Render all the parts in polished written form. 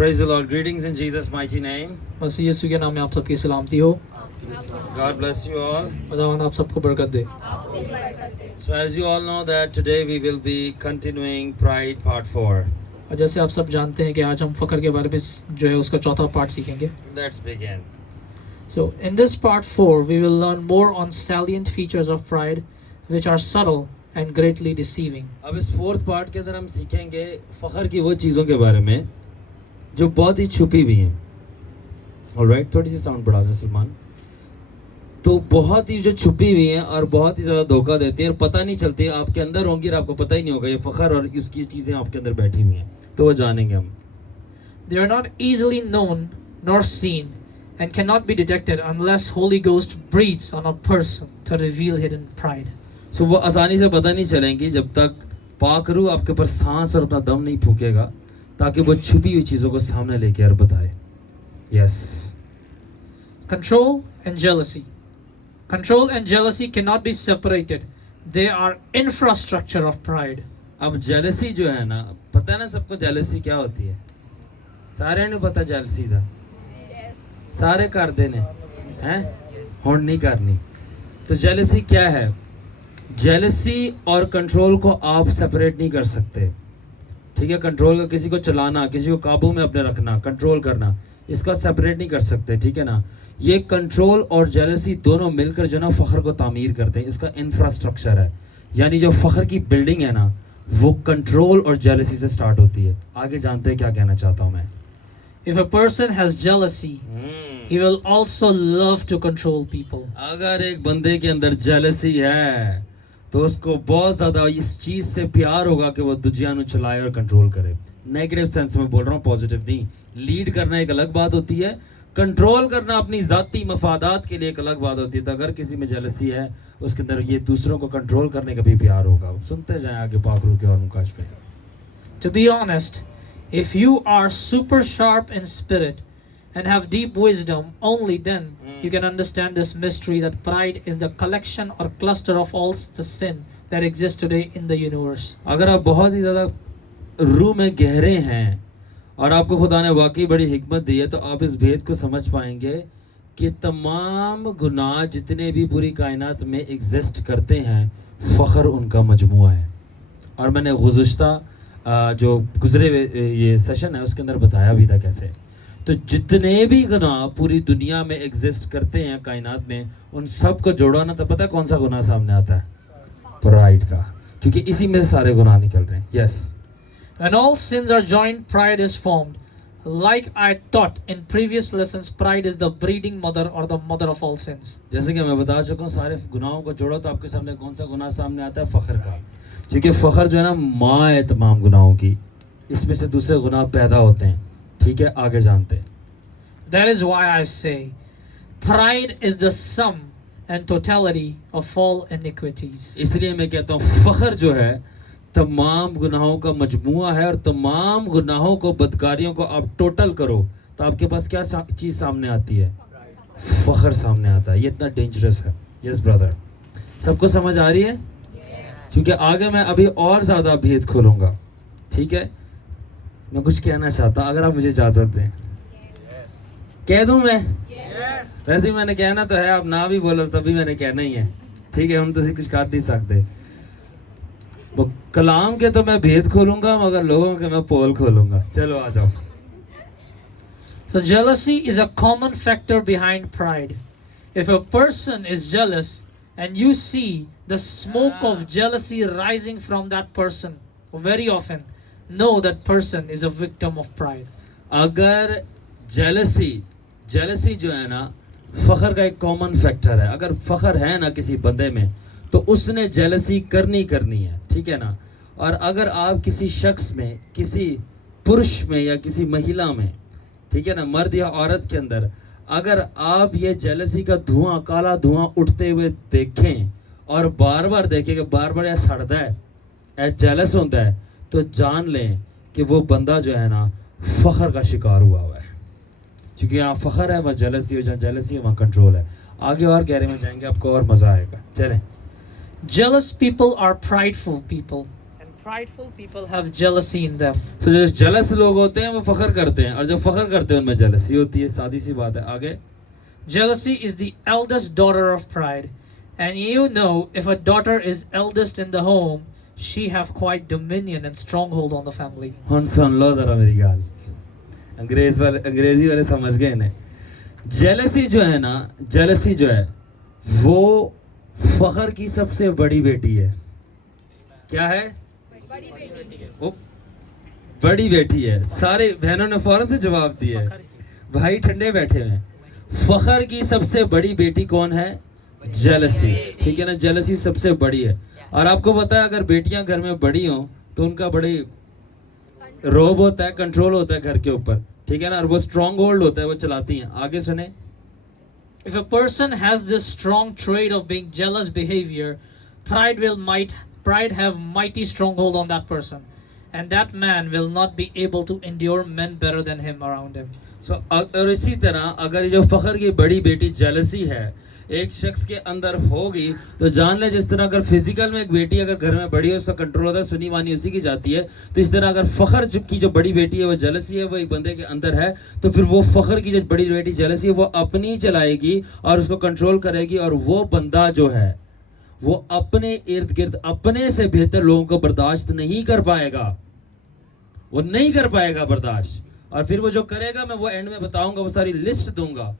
Praise the Lord. Greetings in Jesus' mighty name. मसीह यीशु के नाम में आप सबकी सलामती हो। God bless you all. खुदावंद आप सबको बरकत दे। So as you all know that today we will be continuing Pride Part 4. और जैसे आप सब जानते हैं कि आज हम फकर के बारे में जो है उसका चौथा पार्ट सीखेंगे। Let's begin. So in this part 4 we will learn more on salient features of pride which are subtle and greatly deceiving. अब इस फोर्थ पार्ट के अंदर हम सीखेंगे फखर की वो चीज़ों के बारे में जो बहुत ही छुपी हुई हैं। ऑलराइट, थोड़ी सी साउंड बढ़ा दें सलमान। तो बहुत ही जो छुपी हुई हैं और बहुत ही ज़्यादा धोखा देती हैं और पता नहीं चलती, आपके अंदर होंगी और आपको पता ही नहीं होगा ये फखर और इसकी चीज़ें आपके अंदर बैठी हुई हैं। तो वो जानेंगे हम। They are not easily known nor seen and cannot be detected unless Holy Ghost breathes on a person to reveal hidden pride. सो वो आसानी से पता नहीं चलेंगी जब तक पाक रूह आपके ऊपर सांस और अपना दम नहीं फूकेगा ताकि वो छुपी हुई चीज़ों को सामने लेके और बताए। Yes. Control and jealousy. Control and jealousy cannot be separated. They are infrastructure of pride. अब जेलसी जो है ना, पता है ना सबको जेलसी क्या होती है? सारे ने पता जेलसी था, सारे कर देने हैं, हुण नहीं करनी। तो जेलसी क्या है? जेलसी और कंट्रोल को आप सेपरेट नहीं कर सकते, ठीक है? कंट्रोल, किसी को चलाना, किसी को काबू में अपने रखना, कंट्रोल करना, इसका सेपरेट नहीं कर सकते, ठीक है ना? ये कंट्रोल और जेलसी दोनों मिलकर जो ना फ़ख्र को तामीर करते हैं, इसका इंफ्रास्ट्रक्चर है। यानी जो फ़ख्र की बिल्डिंग है ना, वो कंट्रोल और जेलसी से स्टार्ट होती है। आगे जानते हैं क्या कहना चाहता हूँ मैं। If a person has jealousy, he will also love to control people. अगर एक बंदे के अंदर जेलसी है तो उसको बहुत ज़्यादा इस चीज़ से प्यार होगा कि वो दूजियां नु चलाए और कंट्रोल करे। नेगेटिव सेंस में बोल रहा हूँ, पॉजिटिव नहीं। लीड करना एक अलग बात होती है, कंट्रोल करना अपनी ज़ाती मफादात के लिए एक अलग बात होती है। तो अगर किसी में जेलसी है, उसके अंदर ये दूसरों को कंट्रोल करने का भी प्यार होगा। सुनते जाएं आगे पाकरू के और मुकाश पे। To be honest, if you are super sharp in spirit and have deep wisdom, only then you can understand this mystery that pride is the collection or cluster of all the sin that exists today in the universe. अगर आप बहुत ही ज़्यादा रूह में गहरे हैं और आपको खुदा ने वाकई बड़ी हिकमत दी है तो आप इस भेद को समझ पाएंगे कि तमाम गुनाह जितने भी पूरी कायनात में एग्जिस्ट करते हैं, फ़ख्र उनका मजमुआ है। और मैंने गुज़श्ता जो गुज़रे ये सेशन है उसके अंदर बताया भी था कैसे। तो जितने भी गुनाह पूरी दुनिया में एग्जिस्ट करते हैं कायनात में, उन सब को जोड़ो ना तो पता है कौन सा गुनाह सामने आता है? प्राइड का, क्योंकि इसी में सारे गुनाह निकल रहे हैं। Yes. When all sins are joined, pride is formed. Like I taught in previous lessons, pride is the breeding mother or the mother of all sins. जैसे कि मैं बता चुका हूँ, सारे गुनाहों को जोड़ो तो आपके सामने कौन सा गुनाह सामने आता है? फ़ख्र का। क्योंकि फ़ख्र जो है ना माँ है तमाम गुनाहों की, इसमें से दूसरे गुनाह पैदा होते हैं। ठीक है, आगे जानते हैं। That is why I say, pride is the sum and totality of all iniquities. इसलिए मैं कहता हूँ फ़ख्र जो है तमाम गुनाहों का मजमुआ है और तमाम गुनाहों को, बदकारियों को आप टोटल करो तो आपके पास क्या चीज़ सामने आती है? फ़ख्र सामने आता है। ये इतना डेंजरस है। यस ब्रदर, सबको समझ आ रही है? क्योंकि आगे मैं अभी और ज़्यादा भेद खोलूँगा, ठीक है? मैं कुछ कहना चाहता हूँ, अगर आप मुझे इजाज़त दें। कह दूँ मैं? वैसे ही मैंने कहना तो है, आप ना भी बोलो तभी मैंने कहना ही है, ठीक है? हम तो कुछ काट नहीं सकते। वो कलाम के तो मैं भेद खोलूंगा, मगर लोगों के मैं पोल खोलूंगा। चलो आ जाओ। So jealousy is a common factor behind pride. If a person is jealous and you see the smoke of jealousy rising from that person, very often know that person is a victim of pride. अगर jealousy जो है ना, फ़ख्र का एक common factor है। अगर फ़ख्र है ना किसी बंदे में तो उसने जेलसी करनी है, ठीक है ना? और अगर आप किसी शख्स में, किसी पुरुष में या किसी महिला में, ठीक है ना, मर्द या औरत के अंदर अगर आप ये जेलसी का धुआं, काला धुआं उठते हुए देखें और बार बार देखें कि बार बार यह सड़ता है, यह जेलस होता है, तो जान लें कि वो बंदा जो है ना फ़ख्र का शिकार हुआ है। क्योंकि यहाँ फ़ख्र है, वहाँ जेलसी हो, जहाँ जेलसी है वहाँ कंट्रोल है। आगे और गहरे में जाएंगे, आपको और मज़ा आएगा। चलें। Jealous people are prideful people, and prideful people have jealousy in them. तो जो जलस लोग होते हैं वो फखर करते हैं, और जो फखर करते हैं उनमें जलसी होती है. सादी सी बात है. आगे. Jealousy is the eldest daughter of pride. And you know, if a daughter is eldest in the home, she have quite dominion and stronghold on the family. ਹੁਣ ਸੁਣ ਲਓ ਜ਼ਰਾ ਮੇਰੀ ਗੱਲ. अंग्रेजी वाले समझ गए ने. जेलसी जो है ना, जेलसी जो है वो फखर की सबसे बड़ी बेटी है. क्या है? वो बड़ी बेटी है. सारे बहनों ने फौरन से जवाब दिया है. भाई ठंडे बैठे हुए. फखर की सबसे बड़ी बेटी कौन है? जेलसी. ठीक है ना, जेलसी सबसे बड़ी है. और आपको पता है अगर बेटियां घर में बड़ी हों तो उनका बड़ी रोब होता है, कंट्रोल होता है घर के ऊपर. ठीक है ना, और वो स्ट्रॉन्ग होल्ड होता है, वो चलाती हैं. आगे सुने. If a person has this strong trait of being jealous behavior, pride have mighty stronghold on that person, and that man will not be able to endure men better than him around him. So और इसी तरह अगर ये जो फखर की बड़ी बेटी jealousy है एक शख्स के अंदर होगी तो जान ले, जिस तरह अगर फिजिकल में एक बेटी अगर घर में बड़ी है उसका कंट्रोल होता है, सुनी वानी उसी की जाती है, तो इस तरह अगर फखर की जो बड़ी बेटी है वो जेलसी है वो एक बंदे के अंदर है, तो फिर वो फखर की जो बड़ी बेटी जेलसी है वो अपनी चलाएगी और उसको कंट्रोल करेगी, और वो बंदा जो है वो अपने इर्द गिर्द अपने से बेहतर लोगों को बर्दाश्त नहीं कर पाएगा. वो नहीं कर पाएगा बर्दाश्त. और फिर वो जो करेगा मैं वो एंड में बताऊंगा, वो सारी लिस्ट दूंगा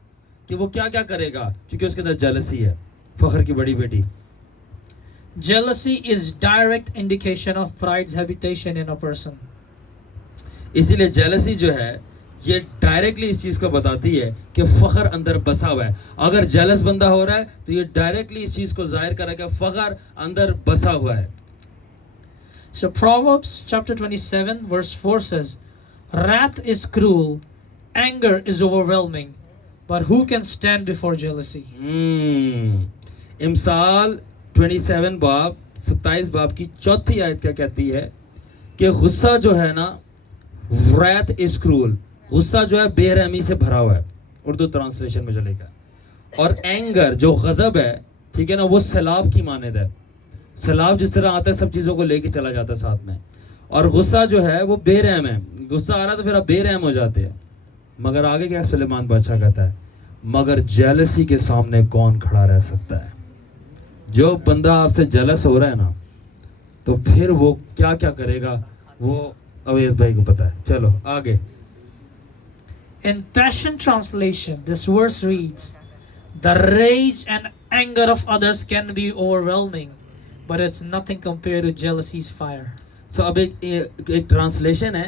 कि वो क्या क्या करेगा, क्योंकि उसके अंदर जेलसी है. फखर की बड़ी बेटी. Jealousy is direct indication of pride's habitation in a person. इसीलिए जेलसी जो है ये डायरेक्टली इस चीज को बताती है कि फखर अंदर बसा हुआ है. अगर जेलस बंदा हो रहा है तो ये डायरेक्टली इस चीज को जाहिर कर रहा है कि फखर अंदर बसा हुआ है. So Proverbs chapter 27 verse 4 says, wrath is cruel, anger is overwhelming, but who can stand before jealousy? इमसाल 27 बाब 27 बाब की चौथी आयत क्या कहती है कि गुस्सा जो है ना, wrath is cruel, गुस्सा जो है बेरहमी से भरा हुआ है, उर्दू ट्रांसलेशन में जो लिखा है. और एंगर जो गजब है, ठीक है ना, वो सैलाब की मानद है. सैलाब जिस तरह आता है सब चीज़ों को लेके चला जाता है साथ में, और गुस्सा जो है वो बेरहम है. गुस्सा आ रहा तो फिर आप बेरहम हो जाते हैं. मगर आगे क्या सुलेमान बादशाह कहता है, मगर जेलसी के सामने कौन खड़ा रह सकता है. जो बंदा आपसे जेलस हो रहा है ना, तो फिर वो क्या क्या करेगा वो अवैस भाई को पता है. चलो आगे. In Passion Translation, this verse reads, the rage and anger of others can be overwhelming, but it's nothing compared to jealousy's fire. सो अब एक ट्रांसलेशन है,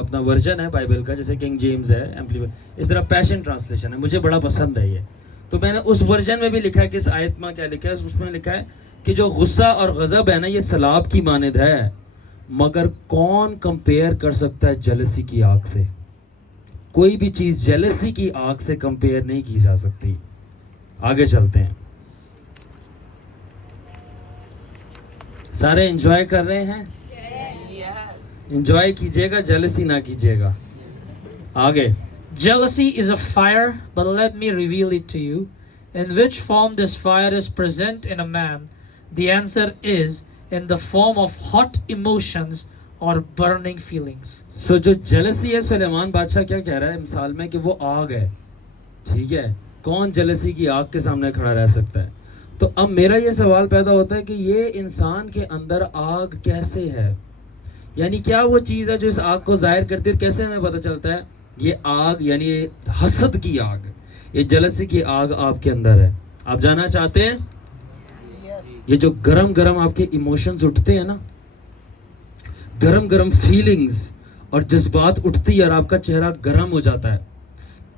अपना वर्जन है बाइबल का, जैसे किंग जेम्स है, एम्पलीफाई, इस तरह पैशन ट्रांसलेशन है. मुझे बड़ा पसंद है ये, तो मैंने उस वर्जन में भी लिखा है कि इस आयत में क्या लिखा है. उसमें लिखा है कि जो गुस्सा और गज़ब है ना ये सैलाब की मानद है, मगर कौन कंपेयर कर सकता है जेलसी की आग से. कोई भी चीज़ जेलसी की आग से कंपेयर नहीं की जा सकती. आगे चलते हैं. सारे एंजॉय कर रहे हैं? एंजॉय कीजिएगा, जेलसी ना कीजिएगा. आगे. Jealousy is a fire, but let me reveal it to you. In which form this fire is present in a man? The answer is in the form of hot emotions or burning feelings. So जो jealousy है, सुलेमान बादशाह क्या कह रहा है मिसाल में कि वो आग है. ठीक है, कौन जेलसी की आग के सामने खड़ा रह सकता है. तो अब मेरा ये सवाल पैदा होता है कि ये इंसान के अंदर आग कैसे है, यानी क्या वो चीज़ है जो इस आग को जाहिर करती है. कैसे हमें पता चलता है ये आग, यानी ये हसद की आग, ये जेलसी की आग आपके अंदर है. आप जानना चाहते हैं? ये जो गरम गरम आपके इमोशंस उठते हैं ना, गरम गरम फीलिंग्स और जज्बात उठती है और आपका चेहरा गरम हो जाता है.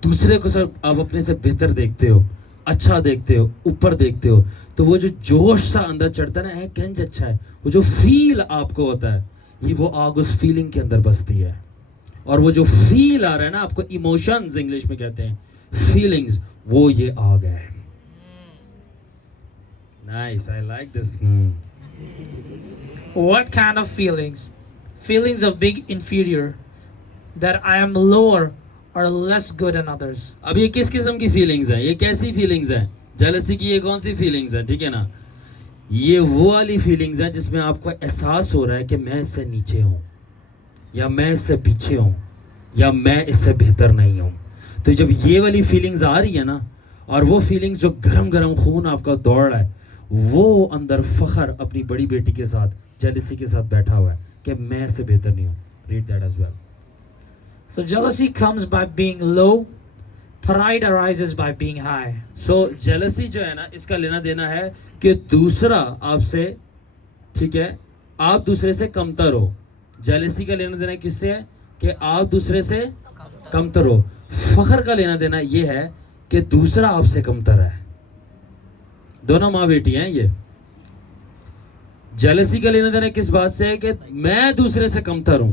दूसरे को सर आप अपने से बेहतर देखते हो, अच्छा देखते हो, ऊपर देखते हो, तो वो जो जोश सा अंदर चढ़ता है ना, कंज अच्छा है, वो जो फील आपको होता है, ये वो आग उस फीलिंग के अंदर बसती है. और वो जो फील आ रहा है ना, आपको इमोशंस इंग्लिश में कहते हैं, फीलिंग्स, वो ये आग है. Nice, I like this. What kind of feelings? Feelings of being inferior, that I am lower or less good than others. अब ये किस किस्म की फीलिंग्स हैं, ये कैसी फीलिंग्स हैं? जेलसी की ये कौन सी फीलिंग्स है? ठीक है ना, یہ وہ والی فیلنگز ہیں جس میں آپ کو احساس ہو رہا ہے کہ میں اس سے نیچے ہوں, یا میں اس سے پیچھے ہوں, یا میں اس سے بہتر نہیں ہوں. تو جب یہ والی فیلنگز آ رہی ہے نا, اور وہ فیلنگز جو گرم گرم خون آپ کا دوڑ رہا ہے, وہ اندر فخر اپنی بڑی بیٹی کے ساتھ, جیلسی کے ساتھ بیٹھا ہوا ہے کہ میں اس سے بہتر نہیں ہوں. Read that as well. So jealousy comes by being low. Pride arises by being high. So jealousy جو ہے نا, اس کا لینا دینا ہے کہ دوسرا آپ سے, ٹھیک ہے, آپ دوسرے سے کمتر ہو. جیلسی کا لینا دینا کس سے ہے؟ کہ آپ دوسرے سے کمتر ہو. فخر کا لینا دینا یہ ہے کہ دوسرا آپ سے کمتر ہے. دونوں ماں بیٹی ہیں یہ. جیلسی کا لینا دینا کس بات سے ہے؟ کہ میں دوسرے سے کمتر ہوں.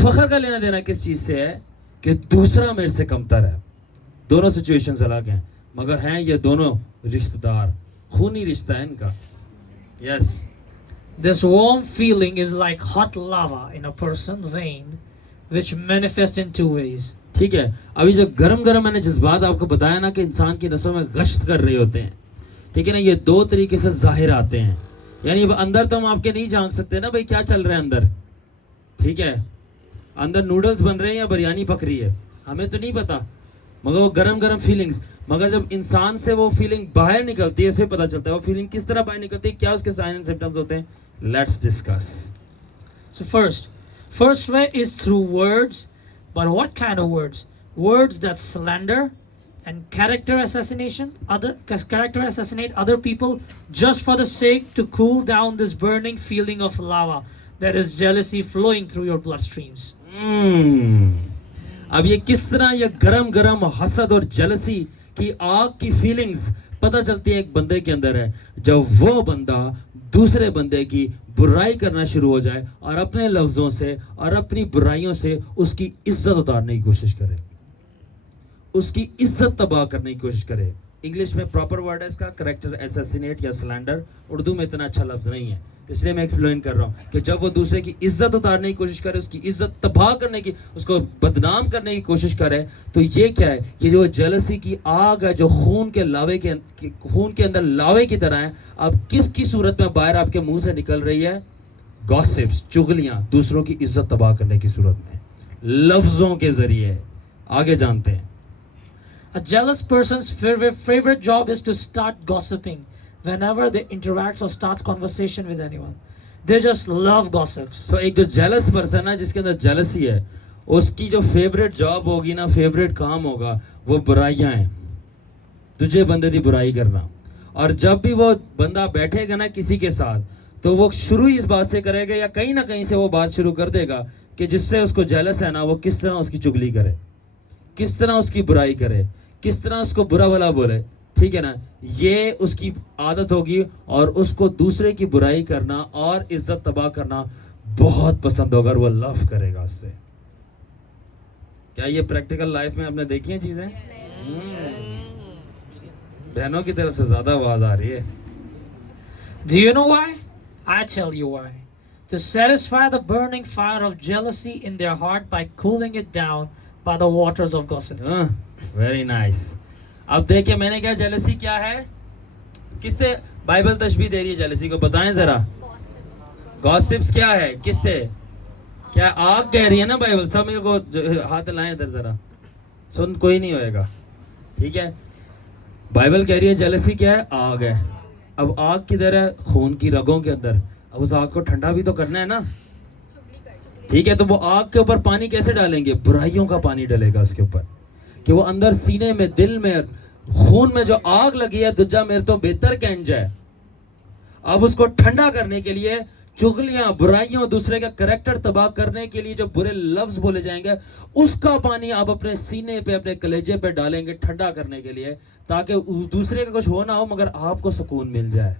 فخر کا لینا دینا کس چیز سے ہے؟ کہ دوسرا میرے سے کمتر ہے. دونوں سچویشنز الگ ہیں, مگر ہیں یہ دونوں رشتہ دار, خونی رشتہ ہے ان کا. یس. This warm feeling is like hot lava in a person's vein, which manifests in two ways. ٹھیک ہے, ابھی جو گرم گرم میں نے جذبات آپ کو بتایا نا کہ انسان کی نسوں میں گشت کر رہے ہوتے ہیں, ٹھیک ہے نا, یہ دو طریقے سے ظاہر آتے ہیں. یعنی اندر تو ہم آپ کے نہیں جان سکتے نا بھائی کیا چل رہا ہے اندر, ٹھیک ہے, اندر نوڈلز بن رہے ہیں یا بریانی پک رہی ہے, ہمیں تو نہیں پتا, مگر وہ گرم گرم فیلنگز. مگر جب انسان سے وہ فیلنگ باہر نکلتی ہے پھر پتہ چلتا ہے وہ فیلنگ کس طرح باہر نکلتی ہے, کیا اس کے سائن اینڈ سمپٹمز ہوتے ہیں. Let's discuss. So first way is through words, but what kind of words? Words that slander and character assassinate other people just for the sake to cool down this burning feeling of lava that is jealousy flowing through your bloodstreams. اب یہ کس طرح یہ گرم گرم حسد اور جلسی کی آگ کی فیلنگز پتہ چلتی ہے ایک بندے کے اندر ہے, جب وہ بندہ دوسرے بندے کی برائی کرنا شروع ہو جائے اور اپنے لفظوں سے اور اپنی برائیوں سے اس کی عزت اتارنے کی کوشش کرے, اس کی عزت تباہ کرنے کی کوشش کرے. انگلش میں پراپر ورڈ ہے اس کا کریکٹر ایسیسینیٹ یا سلینڈر. اردو میں اتنا اچھا لفظ نہیں ہے, اس لیے میں ایکسپلین کر رہا ہوں کہ جب وہ دوسرے کی عزت اتارنے کی کوشش کرے, اس کی عزت تباہ کرنے کی, اس کو بدنام کرنے کی کوشش کرے, تو یہ کیا ہے؟ یہ جو جیلسی کی آگ ہے جو خون کے اندر لاوے کی طرح ہے, اب کس کی صورت میں باہر آپ کے منہ سے نکل رہی ہے؟ گاسپس, چغلیاں, دوسروں کی عزت تباہ کرنے کی صورت میں لفظوں کے ذریعے. آگے جانتے ہیں. A jealous person's favorite job is to start gossiping whenever they interact or starts conversation with anyone. They just love gossips. تو ایک جو جیلس پرسن ہے جس کے اندر جیلسی ہے, اس کی جو فیوریٹ جاب ہوگی نا, فیوریٹ کام ہوگا, وہ برائیاں ہیں, تجھے بندے دی برائی کرنا. اور جب بھی وہ بندہ بیٹھے گا نا کسی کے ساتھ, تو وہ شروع اس بات سے کرے گا یا کہیں نہ کہیں سے وہ بات شروع کر دے گا کہ جس سے اس کو جیلس ہے نا, وہ کس طرح اس کی چگلی کرے, کس طرح اس کی برائی کرے, کس طرح اس کو برا بھلا بولے. ٹھیک ہے نا, یہ اس کی عادت ہوگی اور اس کو دوسرے کی برائی کرنا اور عزت تباہ کرنا بہت پسند ہوگا, اور وہ لو کرے گا اس سے. کیا یہ پریکٹیکل لائف میں آپ نے دیکھی ہیں چیزیں؟ بہنوں کی طرف سے زیادہ آواز آ رہی ہے. Do you know why? I tell you why. To satisfy the burning fire of jealousy in their heart by cooling it down by the waters of gossip. Very nice. اب دیکھیں میں نے کیا, جیلسی کیا ہے, کس سے بائبل تشبیہ دے رہی ہے جیلسی کو, بتائیں ذرا. گاسپس کیا ہے, کس سے, کیا آگ کہہ رہی ہے نا بائبل. سب میرے کو ہاتھ لائیں ادھر ذرا, سن کوئی نہیں ہوئے گا, ٹھیک ہے. بائبل کہہ رہی ہے جیلسی کیا ہے, آگ ہے. اب آگ کدھر ہے؟ خون کی رگوں کے اندر. اب اس آگ کو ٹھنڈا بھی تو کرنا ہے نا, ٹھیک ہے. تو وہ آگ کے اوپر پانی کیسے ڈالیں گے؟ برائیوں کا پانی ڈلے گا اس کے اوپر, کہ وہ اندر سینے میں, دل میں, خون میں جو آگ لگی ہے, دجا میرے تو بہتر کہن جائے. اب اس کو ٹھنڈا کرنے کے لیے چغلیاں, برائیوں, دوسرے کا کریکٹر تباہ کرنے کے لیے جو برے لفظ بولے جائیں گے, اس کا پانی آپ اپنے سینے پہ, اپنے کلیجے پہ ڈالیں گے ٹھنڈا کرنے کے لیے, تاکہ دوسرے کا کچھ ہو نہ ہو مگر آپ کو سکون مل جائے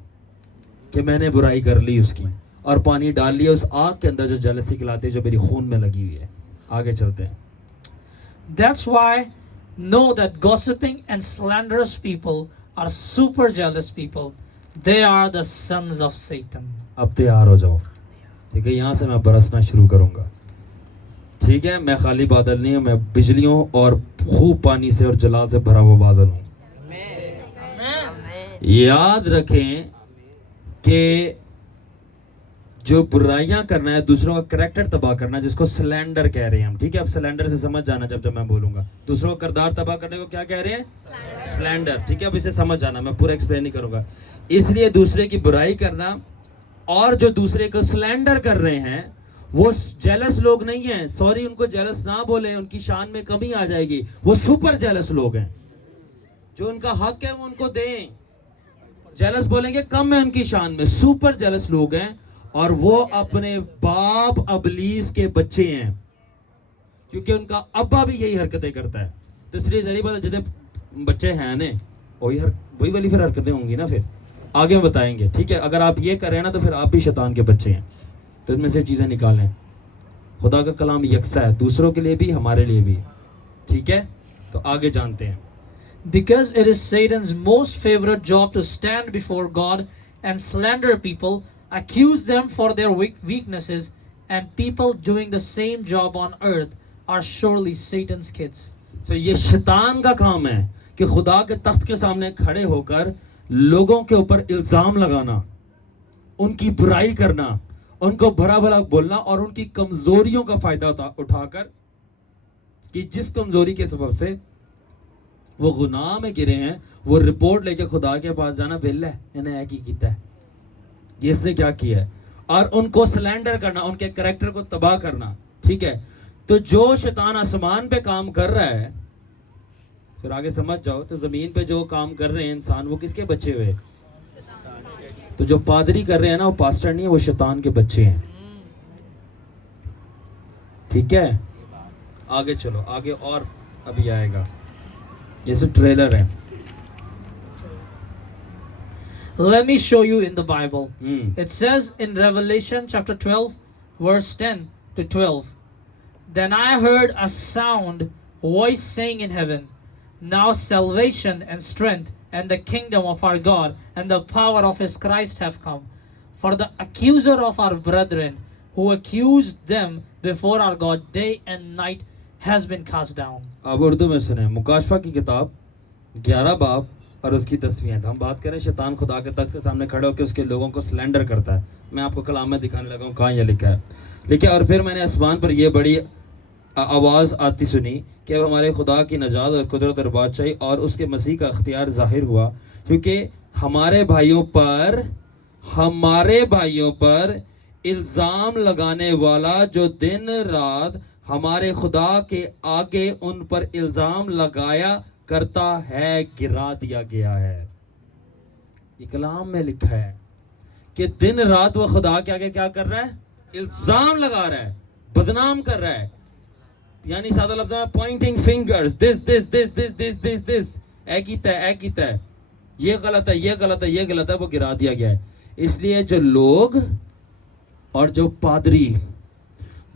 کہ میں نے برائی کر لی اس کی, اور پانی ڈال لیا اس آگ کے اندر جو جیلسی کھلاتی ہے, جو میری خون میں لگی ہوئی ہے. آگے چلتے ہیں. That's why know that gossiping and slanderous people are super jealous people. They are the sons of Satan. اب تیار ہو جاؤ, ٹھیک ہے. یہاں سے میں برسنا شروع کروں گا, ٹھیک ہے. میں خالی بادل نہیں ہوں, میں بجلیوں اور خوب پانی سے اور جلال سے بھرا ہوا بادل ہوں. یاد رکھیں کہ جو برائیاں کرنا ہے, دوسروں کا کریکٹر تباہ کرنا ہے, جس کو سلینڈر کہہ رہے ہیں ہم, ٹھیک ہے. اب سلینڈر سے سمجھ جانا جب میں بولوں گا. دوسروں کا کردار تباہ کرنے کو کیا کہہ رہے ہیں؟ سلینڈر, ٹھیک ہے. اب اسے سمجھ جانا, میں پورا ایکسپلین نہیں کروں گا. اس لیے دوسرے کی برائی کرنا, اور جو دوسرے کو سلینڈر کر رہے ہیں وہ جیلس لوگ نہیں ہیں. سوری, ان کو جیلس نہ بولیں, ان کی شان میں کمی آ جائے گی. وہ سپر جیلس لوگ ہیں. جو ان کا حق ہے وہ ان کو دیں. جیلس بولیں گے کم ہے ان کی شان میں. سپر جیلس لوگ ہیں, اور وہ اپنے باپ ابلیس کے بچے ہیں, کیونکہ ان کا ابا بھی یہی حرکتیں کرتا ہے. تو اس لیے ذریعہ بات جتنے بچے ہیں نا, وہی والی پھر حرکتیں ہوں گی نا, پھر آگے بتائیں گے, ٹھیک ہے. اگر آپ یہ کریں نا تو پھر آپ بھی شیطان کے بچے ہیں. تو ان میں سے چیزیں نکالیں. خدا کا کلام یکساں ہے, دوسروں کے لیے بھی ہمارے لیے بھی, ٹھیک ہے. تو آگے جانتے ہیں. Because it is Satan's most favorite job to stand before God and slander people, accuse them for their weaknesses, and people doing the same job on earth are surely Satan's kids. تو یہ شیطان کا کام ہے کہ خدا کے تخت کے سامنے کھڑے ہو کر لوگوں کے اوپر الزام لگانا, ان کی برائی کرنا, ان کو بھلا بھلا بولنا, اور ان کی کمزوریوں کا فائدہ اٹھا کر, کہ جس کمزوری کے سبب سے وہ گناہ میں گرے ہیں, وہ رپورٹ لے کے خدا کے پاس جانا, بل ہے انہیں ایک ہی کیتا ہے, یہ اس نے کیا کیا ہے, اور ان کو سلینڈر کرنا, ان کے کریکٹر کو تباہ کرنا, ٹھیک ہے. تو جو شیطان آسمان پہ کام کر رہا ہے, پھر آگے سمجھ جاؤ, تو زمین پہ جو کام کر رہے ہیں انسان, وہ کس کے بچے ہوئے؟ تو جو پادری کر رہے ہیں نا, وہ پاسٹر نہیں ہے, وہ شیطان کے بچے ہیں, ٹھیک ہے. آگے چلو, آگے اور ابھی آئے گا, جیسے ٹریلر ہے. Let me show you in the Bible. It says in Revelation chapter 12, verse 10 to 12. Then I heard a sound, voice saying in heaven, now salvation and strength and the kingdom of our God and the power of his Christ have come. For the accuser of our brethren, who accused them before our God day and night, has been cast down. اب اردو میں سنیں, مکاشفہ کی کتاب 11 باب اور اس کی تصویریں. ہم بات کریں شیطان خدا کے تخت کے سامنے کھڑے ہو کے اس کے لوگوں کو سلینڈر کرتا ہے. میں آپ کو کلام میں دکھانے لگا ہوں کہاں یہ لکھا ہے, لیکن اور پھر میں نے آسمان پر یہ بڑی آواز آتی سنی کہ اب ہمارے خدا کی نجات اور قدرت اور بادشاہی اور اس کے مسیح کا اختیار ظاہر ہوا, کیونکہ ہمارے بھائیوں پر الزام لگانے والا جو دن رات ہمارے خدا کے آگے ان پر الزام لگایا کرتا ہے, گرا دیا گیا ہے. یہ کلام میں لکھا ہے کہ دن رات وہ خدا کے آگے کیا کر رہا ہے؟ الزام لگا رہا ہے, بدنام کر رہا ہے. یعنی سادہ لفظ میں پوائنٹنگ فنگرز, دس اے کیتا ہے, یہ غلط ہے, یہ غلط ہے, وہ گرا دیا گیا ہے. اس لیے جو لوگ اور جو پادری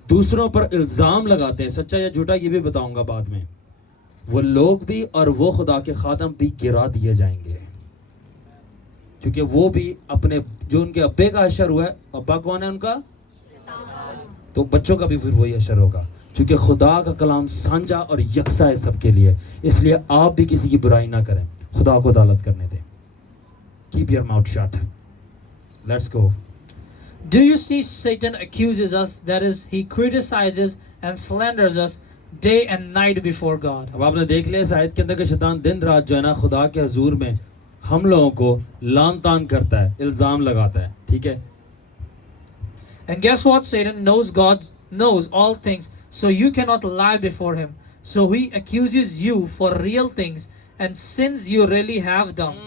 دوسروں پر الزام لگاتے ہیں, سچا یا جھوٹا یہ بھی بتاؤں گا بعد میں, وہ لوگ بھی اور وہ خدا کے خادم بھی گرا دیے جائیں گے, کیونکہ وہ بھی اپنے جو ان کے ابے کا حشر ہوا ہے, ابا کون ہے ان کا, تو بچوں کا بھی پھر وہی حشر ہوگا, کیونکہ خدا کا کلام سانجا اور یکساں ہے سب کے لیے. اس لیے آپ بھی کسی کی برائی نہ کریں, خدا کو عدالت کرنے دیں. Keep your mouth shut. Let's go. Do you see Satan accuses us, that is, he criticizes and slanders us day and night before God. اب آپ نے دیکھ لیا اس آیت کے اندر کہ شیطان دن رات جو ہے نا خدا کے حضور میں ہم لوگوں کو لان تان کرتا ہے, الزام لگاتا ہے, ٹھیک ہے. And guess what? Satan knows all things, so you cannot lie before him. So he accuses you for real things and sins you really have done,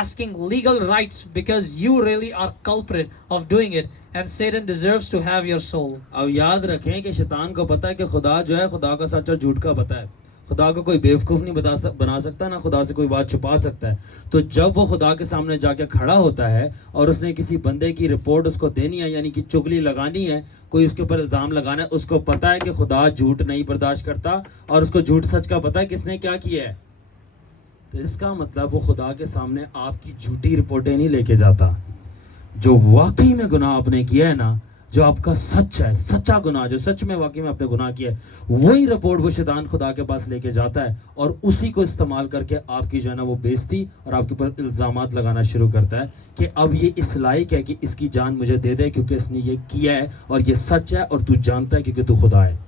asking legal rights because you really are culprit of doing it, and Satan deserves to have your soul. اب یاد رکھیں کہ شیطان کو پتا ہے کہ خدا جو ہے, خدا کا سچ اور جھوٹ کا پتا ہے. خدا کو کوئی بیوقوف نہیں بنا سکتا, نہ خدا سے کوئی بات چھپا سکتا ہے. تو جب وہ خدا کے سامنے جا کے کھڑا ہوتا ہے اور اس نے کسی بندے کی رپورٹ اس کو دینی ہے, یعنی کہ چگلی لگانی ہے, کوئی اس کے اوپر الزام لگانا ہے, اس کو پتا ہے کہ خدا جھوٹ نہیں برداشت کرتا, اور اس کو جھوٹ سچ کا پتا ہے کس نے کیا کیا ہے. تو اس کا مطلب وہ خدا کے سامنے آپ کی جھوٹی رپورٹیں نہیں لے کے جاتا. جو واقعی میں گناہ آپ نے کیا ہے نا, जो आपका सच है, सच्चा गुनाह, जो सच में वाकई में आपने गुनाह किया है, वही रिपोर्ट वो शैतान खुदा के पास लेके जाता है और उसी को इस्तेमाल करके आपकी जो है ना वो बेइज्जती और आपके ऊपर इल्ज़ामात लगाना शुरू करता है कि अब ये इस लायक है कि इसकी जान मुझे दे दे क्योंकि इसने ये किया है और ये सच है और तू जानता है क्योंकि तू खुदा है.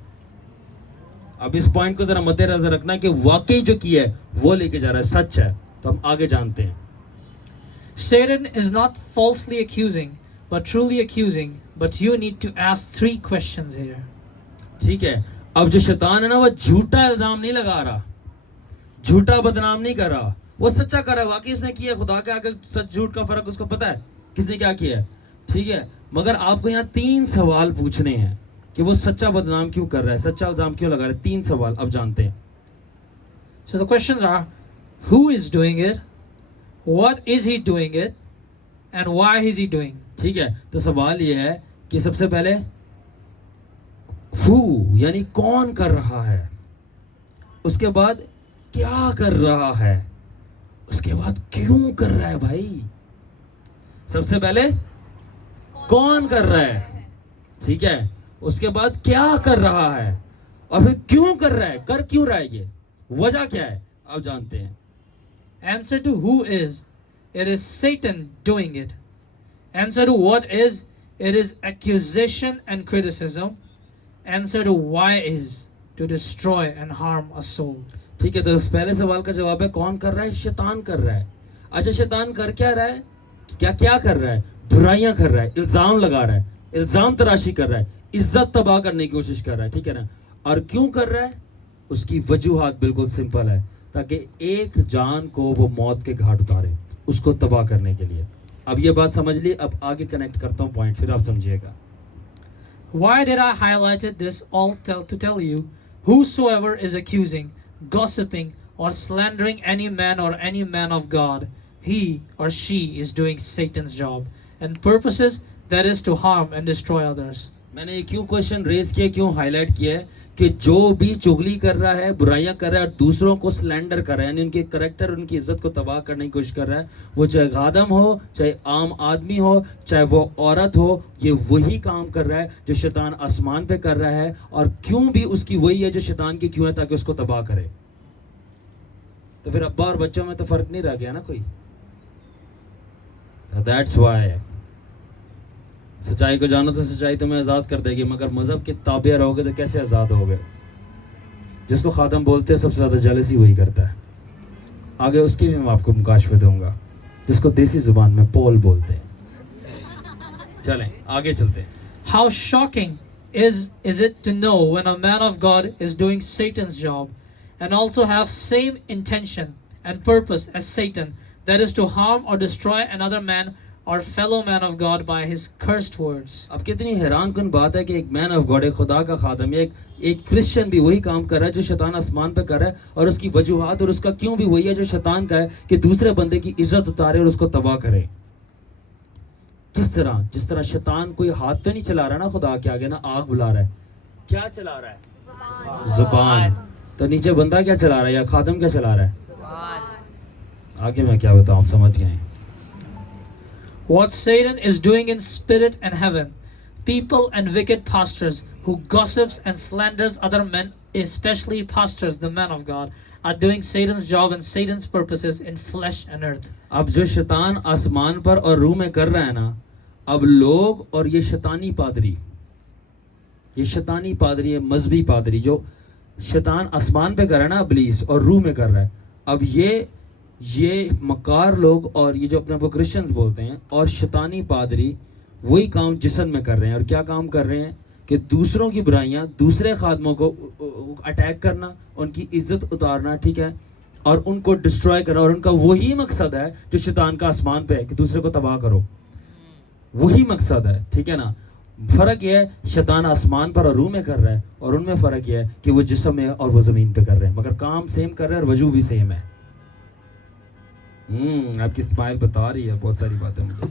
अब इस पॉइंट को जरा मद्देनजर रखना कि वाकई जो किया है वो लेके जा रहा है, सच है. तो हम आगे जानते हैं. Satan is not falsely accusing, but truly accusing. But you need to ask 3 questions here. ठीक है. अब जो शैतान है ना वो झूठा इल्जाम नहीं लगा रहा, झूठा बदनाम नहीं कर रहा, वो सच्चा कर रहा है. वाकई इसने किया, खुदा के आगे सच झूठ का फर्क उसको पता है किसने क्या किया है. ठीक है. मगर आपको यहाँ 3 सवाल पूछने हैं कि वो सच्चा बदनाम क्यों कर रहा है, सच्चा इल्जाम क्यों लगा रहा है. 3 सवाल अब जानते हैं. So the questions are, who is doing it? What is he doing it? And why is he doing? ठीक है. तो सवाल ये है कि सबसे पहले who यानी कौन कर रहा है, उसके बाद क्या कर रहा है, उसके बाद क्यों कर रहा है. भाई सबसे पहले कौन कर रहा है, ठीक है, उसके बाद क्या कर रहा है और फिर क्यों कर रहा है, कर क्यों रहा है, ये वजह क्या है. अब जानते हैं. Answer to who is, it is Satan doing it. Answer to what is, it is accusation and criticism. Answer to why is, to destroy and harm a soul. ठीक है. तो इस पहले सवाल का जवाब है कौन कर रहा है, शैतान कर रहा है. अच्छा, शैतान कर क्या रहा है, क्या क्या कर रहा है, बुराइयां कर रहा है, इल्जाम लगा रहा है, इल्जाम तराशी कर रहा है, इज्जत तबाह करने की कोशिश कर रहा है. ठीक है ना. और क्यों कर रहा है, उसकी वजूहात बिल्कुल सिंपल है, ताकि एक जान को वो मौत के घाट उतारे, उसको तबाह करने के लिए. अब ये बात समझ ली. अब आगे कनेक्ट करता हूँ पॉइंट, फिर आप समझिएगा. Why did I highlighted this all to tell you? Whosoever is accusing, gossiping, or slandering any man or any man of God, he or she is doing Satan's job and purposes that is to harm and destroy others. मैंने ये क्यों question raise किया, क्यों highlight किया है कि जो भी चुगली कर रहा है, बुराइयां कर रहा है और दूसरों को स्लैंडर कर रहा है, यानी उनके करैक्टर, उनकी इज्जत को तबाह करने की कोशिश कर रहा है, वो चाहे आदम हो, चाहे आम आदमी हो, चाहे वो औरत हो, ये वही काम कर रहा है जो शैतान आसमान पे कर रहा है. और क्यों भी उसकी वही है जो शैतान की क्यों है, ताकि उसको तबाह करे. तो फिर अब्बा और बच्चों में तो फर्क नहीं रह गया ना कोई. दैट्स व्हाई सच्चाई को जानो तो सच्चाई तुम्हें आज़ाद कर देगी, मगर मज़हब के ताबे रहोगे तो कैसे आज़ाद होगे. जिसको खादम बोलते हैं सबसे ज़्यादा जेलसी वही करता है. आगे उसकी भी मैं आपको मुकाशफे दूंगा, जिसको देसी जुबान में पोल बोलते हैं. चलें आगे चलते हैं. How shocking is it to know when a man of God is doing Satan's job and also have same intention and purpose as Satan, that is to harm or destroy another man or fellow man of God by his cursed words. अब कितनी हैरान कुन बात है कि एक man of God, एक खुदा का खादम, एक क्रिश्चियन भी वही काम कर रहा है जो शैतान आसमान पे कर रहा है, और उसकी वजूहात और उसका क्यों भी वही है जो शैतान का है कि दूसरे बंदे की इज्जत उतारे और उसको तबाह करे. किस तरह, जिस तरह शैतान कोई हाथ पे नहीं चला रहा ना खुदा के आगे, ना आग बुला रहा है, क्या चला रहा है, जुबान. तो नीचे बंदा क्या चला रहा है या खादम क्या चला रहा है. आगे मैं क्या बताऊं, आप समझ गए. What Satan is doing in spirit and heaven, people and wicked pastors who gossips and slanders other men, especially pastors, the men of God, are doing Satan's job and Satan's purposes in flesh and earth. अब जो शैतान आसमान पर और रूह में कर रहा है ना, अब लोग और ये शैतानी पादरी, ये मजहबी पादरी जो शैतान आसमान पे कर रहा है ना, इब्लीस, और रूह में कर रहा है. अब ये मकार लोग और ये जो अपने को क्रिश्चियंस बोलते हैं और शैतानी पादरी वही काम जिस्म में कर रहे हैं. और क्या काम कर रहे हैं कि दूसरों की बुराइयां, दूसरे खादमों को अटैक करना, उनकी इज्जत उतारना, ठीक है, और उनको डिस्ट्रॉय करना. और उनका वही मकसद है जो शैतान का आसमान पे है कि दूसरे को तबाह करो, वही मकसद है. ठीक है ना. फ़र्क ये है शैतान आसमान पर और रूह में कर रहा है, और उनमें फ़र्क ये है कि वो जिस्म में और वो ज़मीन पे कर रहे हैं, मगर काम सेम कर रहे हैं और वजू भी सेम है. आपकी स्माइल बता रही है बहुत सारी बातें मुझे.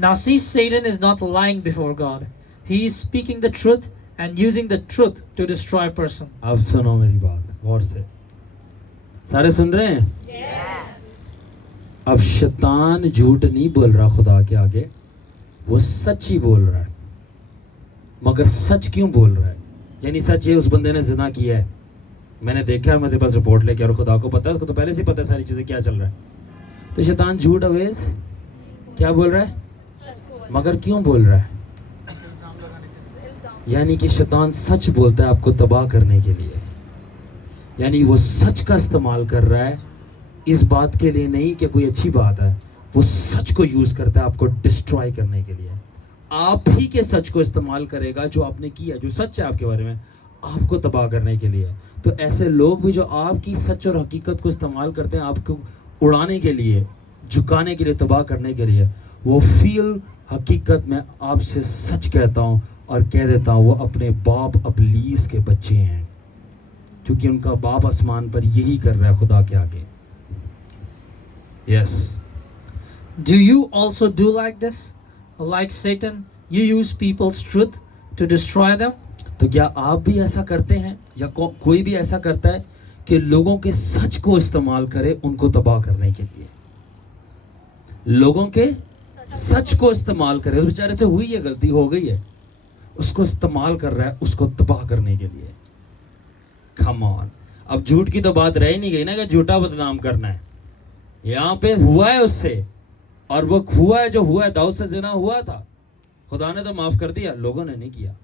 Now see, Satan is not lying before God. He is speaking the truth and using the truth to destroy a person. अब सुनो मेरी बात गौर से, सारे सुन रहे हैं. yes. अब शैतान झूठ नहीं बोल रहा खुदा के आगे, वो सच ही बोल रहा है. मगर सच क्यों बोल रहा है, यानी सच ये उस बंदे ने जिना किया है, मैंने देखा है, मेरे पास रिपोर्ट लेके, और खुदा को पता है, उसको तो पहले से ही पता है सारी चीज़ें क्या चल रहा है. तो शैतान झूठ अवेज क्या बोल रहा है, मगर क्यों बोल रहा है, यानी कि शैतान सच बोलता है आपको तबाह करने के लिए, यानी वो सच का इस्तेमाल कर रहा है इस बात के लिए नहीं कि कोई अच्छी बात है, वो सच को यूज़ करता है आपको डिस्ट्रॉय करने के लिए. आप ही के सच को इस्तेमाल करेगा जो आपने किया, जो सच है आपके बारे में, आपको तबाह करने के लिए. तो ऐसे लोग भी जो आपकी सच और हकीकत को इस्तेमाल करते हैं आपको उड़ाने के लिए, झुकाने के लिए, तबाह करने के लिए, वो फील हकीकत में आपसे सच कहता हूँ और कह देता हूँ वो अपने बाप अबलीस के बच्चे हैं, क्योंकि उनका बाप आसमान पर यही कर रहा है खुदा के आगे. Yes. Do you also do like this? Like Satan, you use people's truth to destroy them? तो क्या आप भी ऐसा करते हैं, या कोई भी ऐसा करता है कि लोगों के सच को इस्तेमाल करे उनको तबाह करने के लिए, लोगों के सच को इस्तेमाल करे, उस बेचारे से हुई है गलती, हो गई है, उसको इस्तेमाल कर रहा है उसको तबाह करने के लिए. Come on. अब झूठ की तो बात रह ही नहीं गई ना कि झूठा बदनाम करना है. यहाँ पे हुआ है उससे, और वो हुआ है जो हुआ है, दाऊद से जिना हुआ था, खुदा ने तो माफ कर दिया, लोगों ने नहीं किया.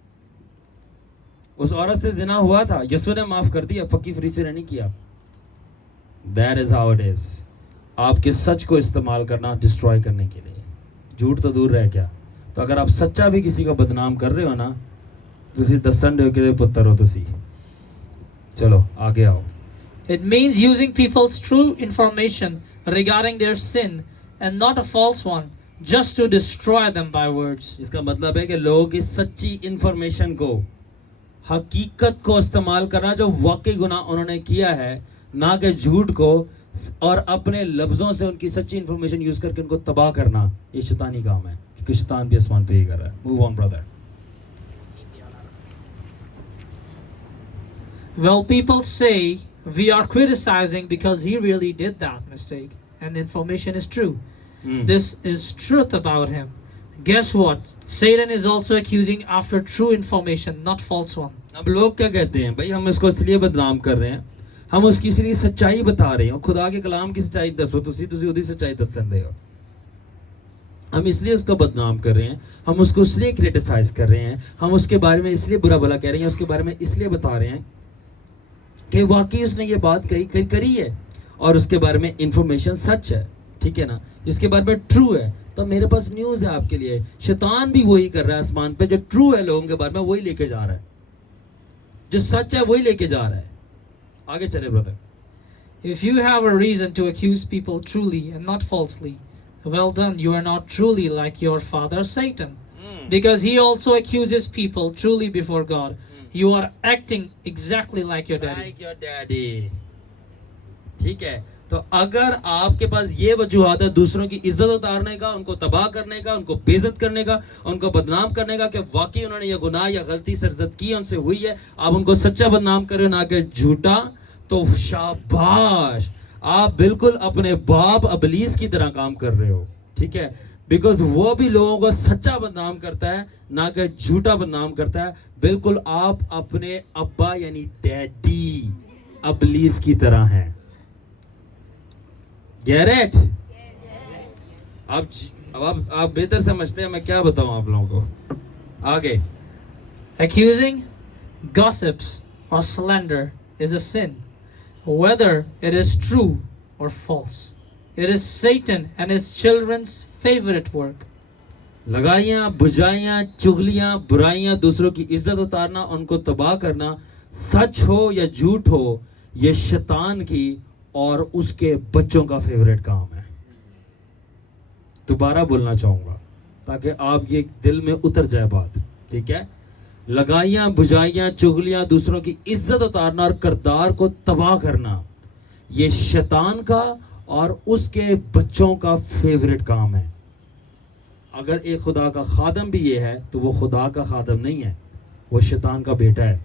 उस औरत से जिना हुआ था, यीशु ने माफ कर दिया, फकी फरीसी ने नहीं किया. That is how it is. आपके सच को इस्तेमाल करना डिस्ट्रॉय करने के लिए. झूठ तो दूर रह गया, तो अगर आप सच्चा भी किसी को बदनाम कर रहे हो ना, तुसी दसन दे के पुत्र हो तुसी. चलो आगे आओ. It means using people's true information regarding their sin and not a false one, just to destroy them by words. इसका मतलब है कि लोगों की सच्ची इंफॉर्मेशन को, हकीकत को इस्तेमाल करना जो वाकई गुनाह उन्होंने किया है, ना कि झूठ को, और अपने लफ्ज़ों से उनकी सच्ची इंफॉर्मेशन यूज़ करके उनको तबाह करना. ये शैतानी काम है, क्योंकि शैतान भी आसमान पे ही कर रहा है. Move on brother. Well, people say we are criticizing because he really did that mistake, and the information is true. This is truth about him. Guess what? Satan is also accusing after true information, not false one. अब लोग क्या कहते हैं, भाई हम इसको इसलिए बदनाम कर रहे हैं, हम उसकी इसलिए सच्चाई बता रहे हैं. खुदा के कलाम की सच्चाई दसो, तुसी उदी सच्चाई दस दे हो. हम इसलिए उसको बदनाम कर रहे हैं, हम उसको इसलिए क्रिटिसाइज कर रहे हैं, हम उसके बारे में इसलिए बुरा भला कह रहे हैं, उसके बारे में इसलिए बता रहे हैं कि वाकई उसने ये बात करी है, और उसके बारे में इंफॉर्मेशन सच है, ठीक है ना, इसके बारे में ट्रू है. तो मेरे पास न्यूज़ है आपके लिए, शैतान भी वही कर रहा है आसमान पे, जो ट्रू है लोगों के बारे में वही लेके जा रहा है, जो सच है वही लेके जा रहा है. आगे चले brother. If you have a reason to accuse people truly and not falsely, well done, you are not truly like your father Satan, because he also accuses people truly before God. You are acting exactly like your daddy. Like your daddy. ठीक है. तो अगर आपके पास ये वजूहात है दूसरों की इज्जत उतारने का, उनको तबाह करने का, उनको बेइज्जत करने का, उनको बदनाम करने का, कि वाकई उन्होंने ये गुनाह या गलती सरजद की उनसे हुई है, आप उनको सच्चा बदनाम कर रहे हो ना कि झूठा, तो शाबाश, आप बिल्कुल अपने बाप अबलीस की तरह काम कर रहे हो. ठीक है, बिकॉज वो भी लोगों को सच्चा बदनाम करता है ना कि झूठा बदनाम करता है. बिल्कुल आप अपने अब्बा यानी डैडी अबलीस की तरह हैं. Get it? अब आप बेहतर समझते हैं, मैं क्या बताऊं आप लोगों को. आगे. Accusing, gossips, or slander is a sin, whether it is true or false. It is Satan and his children's favorite work. लगाइयाँ, बुझाइयाँ, चुगलियाँ, बुराइयाँ, दूसरों की इज्जत उतारना, उनको तबाह करना, सच हो या झूठ हो, ये शैतान की और उसके बच्चों का फेवरेट काम है. दोबारा बोलना चाहूँगा ताकि आप ये दिल में उतर जाए बात. ठीक है, लगाइयाँ, बुझाइयाँ, चुगलियाँ, दूसरों की इज्जत उतारना और किरदार को तबाह करना, ये शैतान का और उसके बच्चों का फेवरेट काम है. अगर एक खुदा का खादम भी ये है तो वो खुदा का खादम नहीं है, वो शैतान का बेटा है.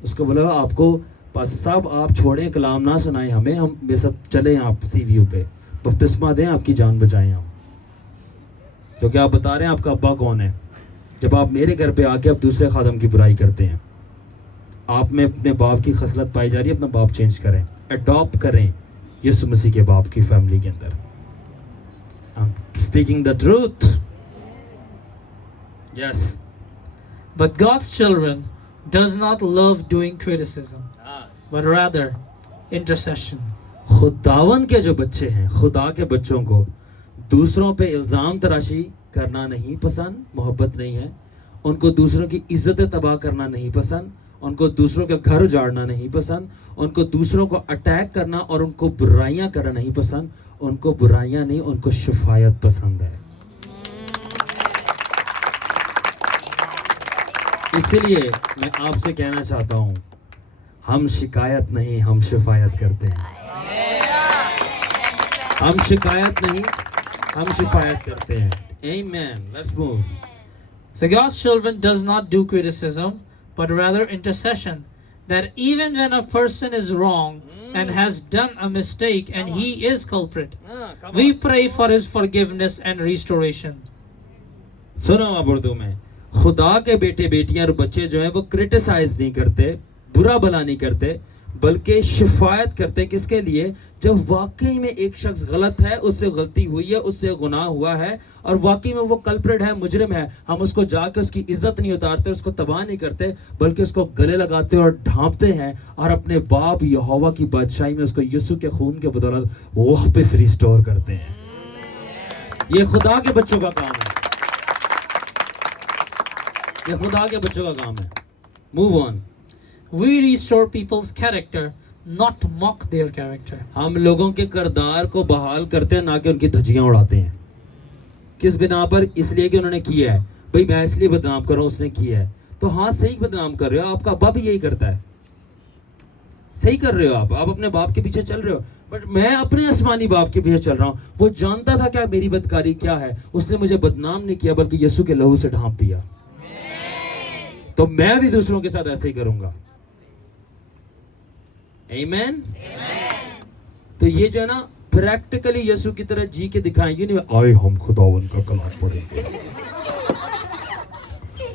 उसको बोला आपको पास्टर साहब आप छोड़ें, कलाम ना सुनाएं हमें, हम मेरे साथ चलें आप सीवीयू पे, बपतिस्मा दें, आपकी जान बचाएं हम, क्योंकि आप बता रहे हैं आपका अब्बा कौन है. जब आप मेरे घर पे आके अब दूसरे खादम की बुराई करते हैं, आप में अपने बाप की खसलत पाई जा रही है, अपना बाप चेंज करें, अडॉप्ट करें यीशु मसीह के बाप की फैमिली के अंदर. I'm speaking the truth. Yes. But God's children does not love doing criticism, but rather intercession. खुदावन के जो बच्चे हैं, खुदा के बच्चों को दूसरों पे इल्ज़ाम तराशी करना नहीं पसंद, मोहब्बत नहीं है. उनको दूसरों की इज्जतें तबाह करना नहीं पसंद, उनको दूसरों के घर उजाड़ना नहीं पसंद, उनको दूसरों को अटैक करना और उनको बुराइयां करना नहीं पसंद. उनको बुराइयां नहीं, उनको शिफायत पसंद है. इसलिए मैं आपसे कहना चाहता हूं, हम शिकायत नहीं, हम शिफायत करते हैं. हम शिकायत नहीं, हम शिफायत करते हैं. Amen. Let's move. So God's children does not do criticism, but rather intercession. That even when a person is wrong and has done a mistake and he is culprit, we pray for his forgiveness and restoration. सुनो आप उर्दू में, खुदा के बेटे बेटियां और बच्चे जो हैं वो क्रिटिसाइज नहीं करते, बुरा भला नहीं करते, बल्कि शिफायत करते. किसके लिए? जब वाकई में एक शख्स गलत है, उससे गलती हुई है, उससे गुनाह हुआ है और वाकई में वो कल्प्रिट है, मुजरिम है, हम उसको जाकर उसकी इज्जत नहीं उतारते, उसको तबाह नहीं करते, बल्कि उसको गले लगाते और ढांपते हैं और अपने बाप यहोवा की बादशाही में उसको यीशु के खून के बदौलत वापस रिस्टोर करते हैं. ये खुदा के बच्चों का काम है. ये खुदा के बच्चों का काम है. Move on. We restore people's character, not mock their character. हम लोगों के किरदार को बहाल करते हैं, ना कि उनकी धज्जियां उड़ाते हैं. किस बिना पर? इसलिए कि उन्होंने किया है. भाई मैं इसलिए बदनाम कर रहा हूँ, उसने किया है. तो हाँ, सही बदनाम कर रहे हो, आपका बाप यही करता है. सही कर रहे हो आप अपने बाप के पीछे चल रहे हो. बट मैं अपने आसमानी बाप के पीछे चल रहा हूँ. वो जानता था क्या मेरी बदकारी क्या है. उसने मुझे बदनाम नहीं किया, बल्कि यीशु के लहू से ढांप दिया. तो मैं भी दूसरों के साथ ऐसे ही करूंगा. Amen? तो ये जो है ना, प्रैक्टिकली यीशु की तरह जी के दिखाएं. ये नहीं आए हम खुदावन का कलाम पढ़ेंगे,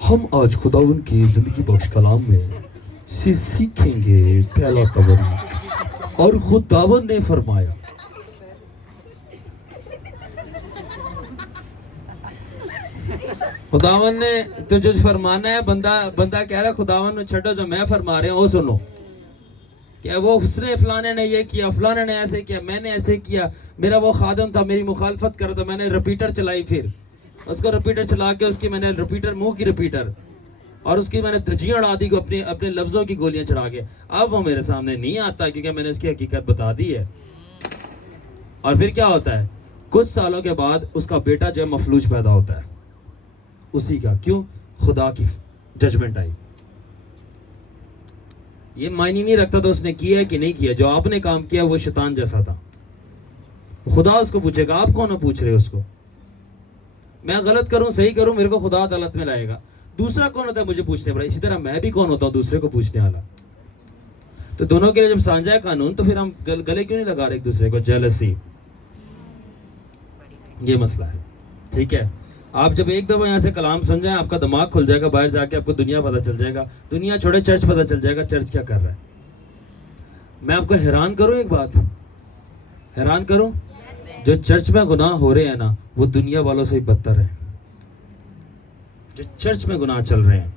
हम आज खुदावन की जिंदगी बख्श कलाम में से सीखेंगे पहला तवरीक, और खुदावन ने फरमाया. खुदावन ने तो जो फरमाना है, बंदा कह रहा है खुदावन ने छड्डो, जो मैं फरमा रहे हैं वो सुनो. क्या वो उसने फलाने ने ये किया, फलाने ने ऐसे किया, मैंने ऐसे किया, मेरा वो खादम था मेरी मुखालफत कर रहा था, मैंने रिपीटर चलाई, फिर उसको रिपीटर चला के उसकी मैंने रिपीटर, मुंह की रिपीटर, और उसकी मैंने धज्जियां उड़ा दी अपने अपने लफ्ज़ों की गोलियां चढ़ा के. अब वो मेरे सामने नहीं आता क्योंकि मैंने उसकी हकीकत बता दी है. और फिर क्या होता है, कुछ सालों के बाद उसका बेटा जो है मफलूज पैदा होता है उसी का. क्यों? खुदा की जजमेंट आई. ये मायने नहीं रखता था उसने किया है कि नहीं किया. जो आपने काम किया वो शैतान जैसा था. खुदा उसको पूछेगा, आप कौन हो पूछ रहे हो उसको? मैं गलत करूं सही करूं, मेरे को खुदा अदालत में लाएगा. दूसरा कौन होता है मुझे पूछने वाला? इसी तरह मैं भी कौन होता हूं दूसरे को पूछने वाला. तो दोनों के लिए जब साझा है कानून, तो फिर हम गले क्यों नहीं लगा रहे एक दूसरे को? जेलसी, ये मसला है. ठीक है, आप जब एक दफ़ा यहाँ से कलाम सुन जाए, आपका दिमाग खुल जाएगा, बाहर जाके आपको दुनिया पता चल जाएगा. दुनिया छोड़े, चर्च पता चल जाएगा चर्च क्या कर रहा है. मैं आपको हैरान करूँ, एक बात हैरान करूँ, जो चर्च में गुनाह हो रहे हैं ना, वो दुनिया वालों से ही बदतर है. जो चर्च में गुनाह चल रहे हैं,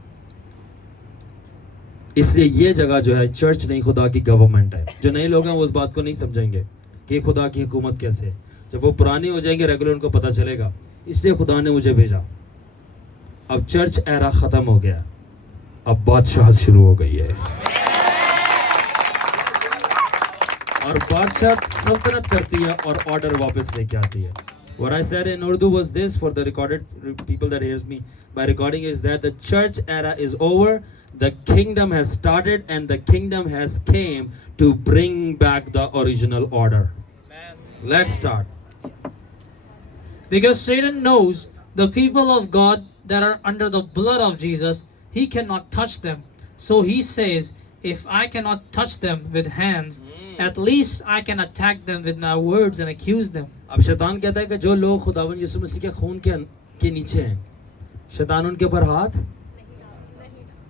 इसलिए ये जगह जो है चर्च नहीं, खुदा की गवर्नमेंट है. जो नए लोग हैं वो उस बात को नहीं समझेंगे कि खुदा की हुकूमत कैसे है. जब वो पुराने हो जाएंगे रेगुलर, उनको पता चलेगा. इसलिए खुदा ने मुझे भेजा. अब चर्च एरा खत्म हो गया, अब बादशाह शुरू हो गई है. और बादशाह सल्तनत करती है और ऑर्डर वापस लेके आती है. What I said in Urdu was this, for the recorded people that hears me by recording, is that the church era is over, the kingdom has started, and the kingdom has came to bring back the original order. Let's start. Because Satan knows the people of God that are under the blood of Jesus, he cannot touch them. So he says, if I cannot touch them with hands, at least I can attack them with my words and accuse them. अब शैतान कहता है कि जो लोग खुदावन यीशु मसीह के खून के नीचे हैं, शैतान उनके ऊपर हाथ,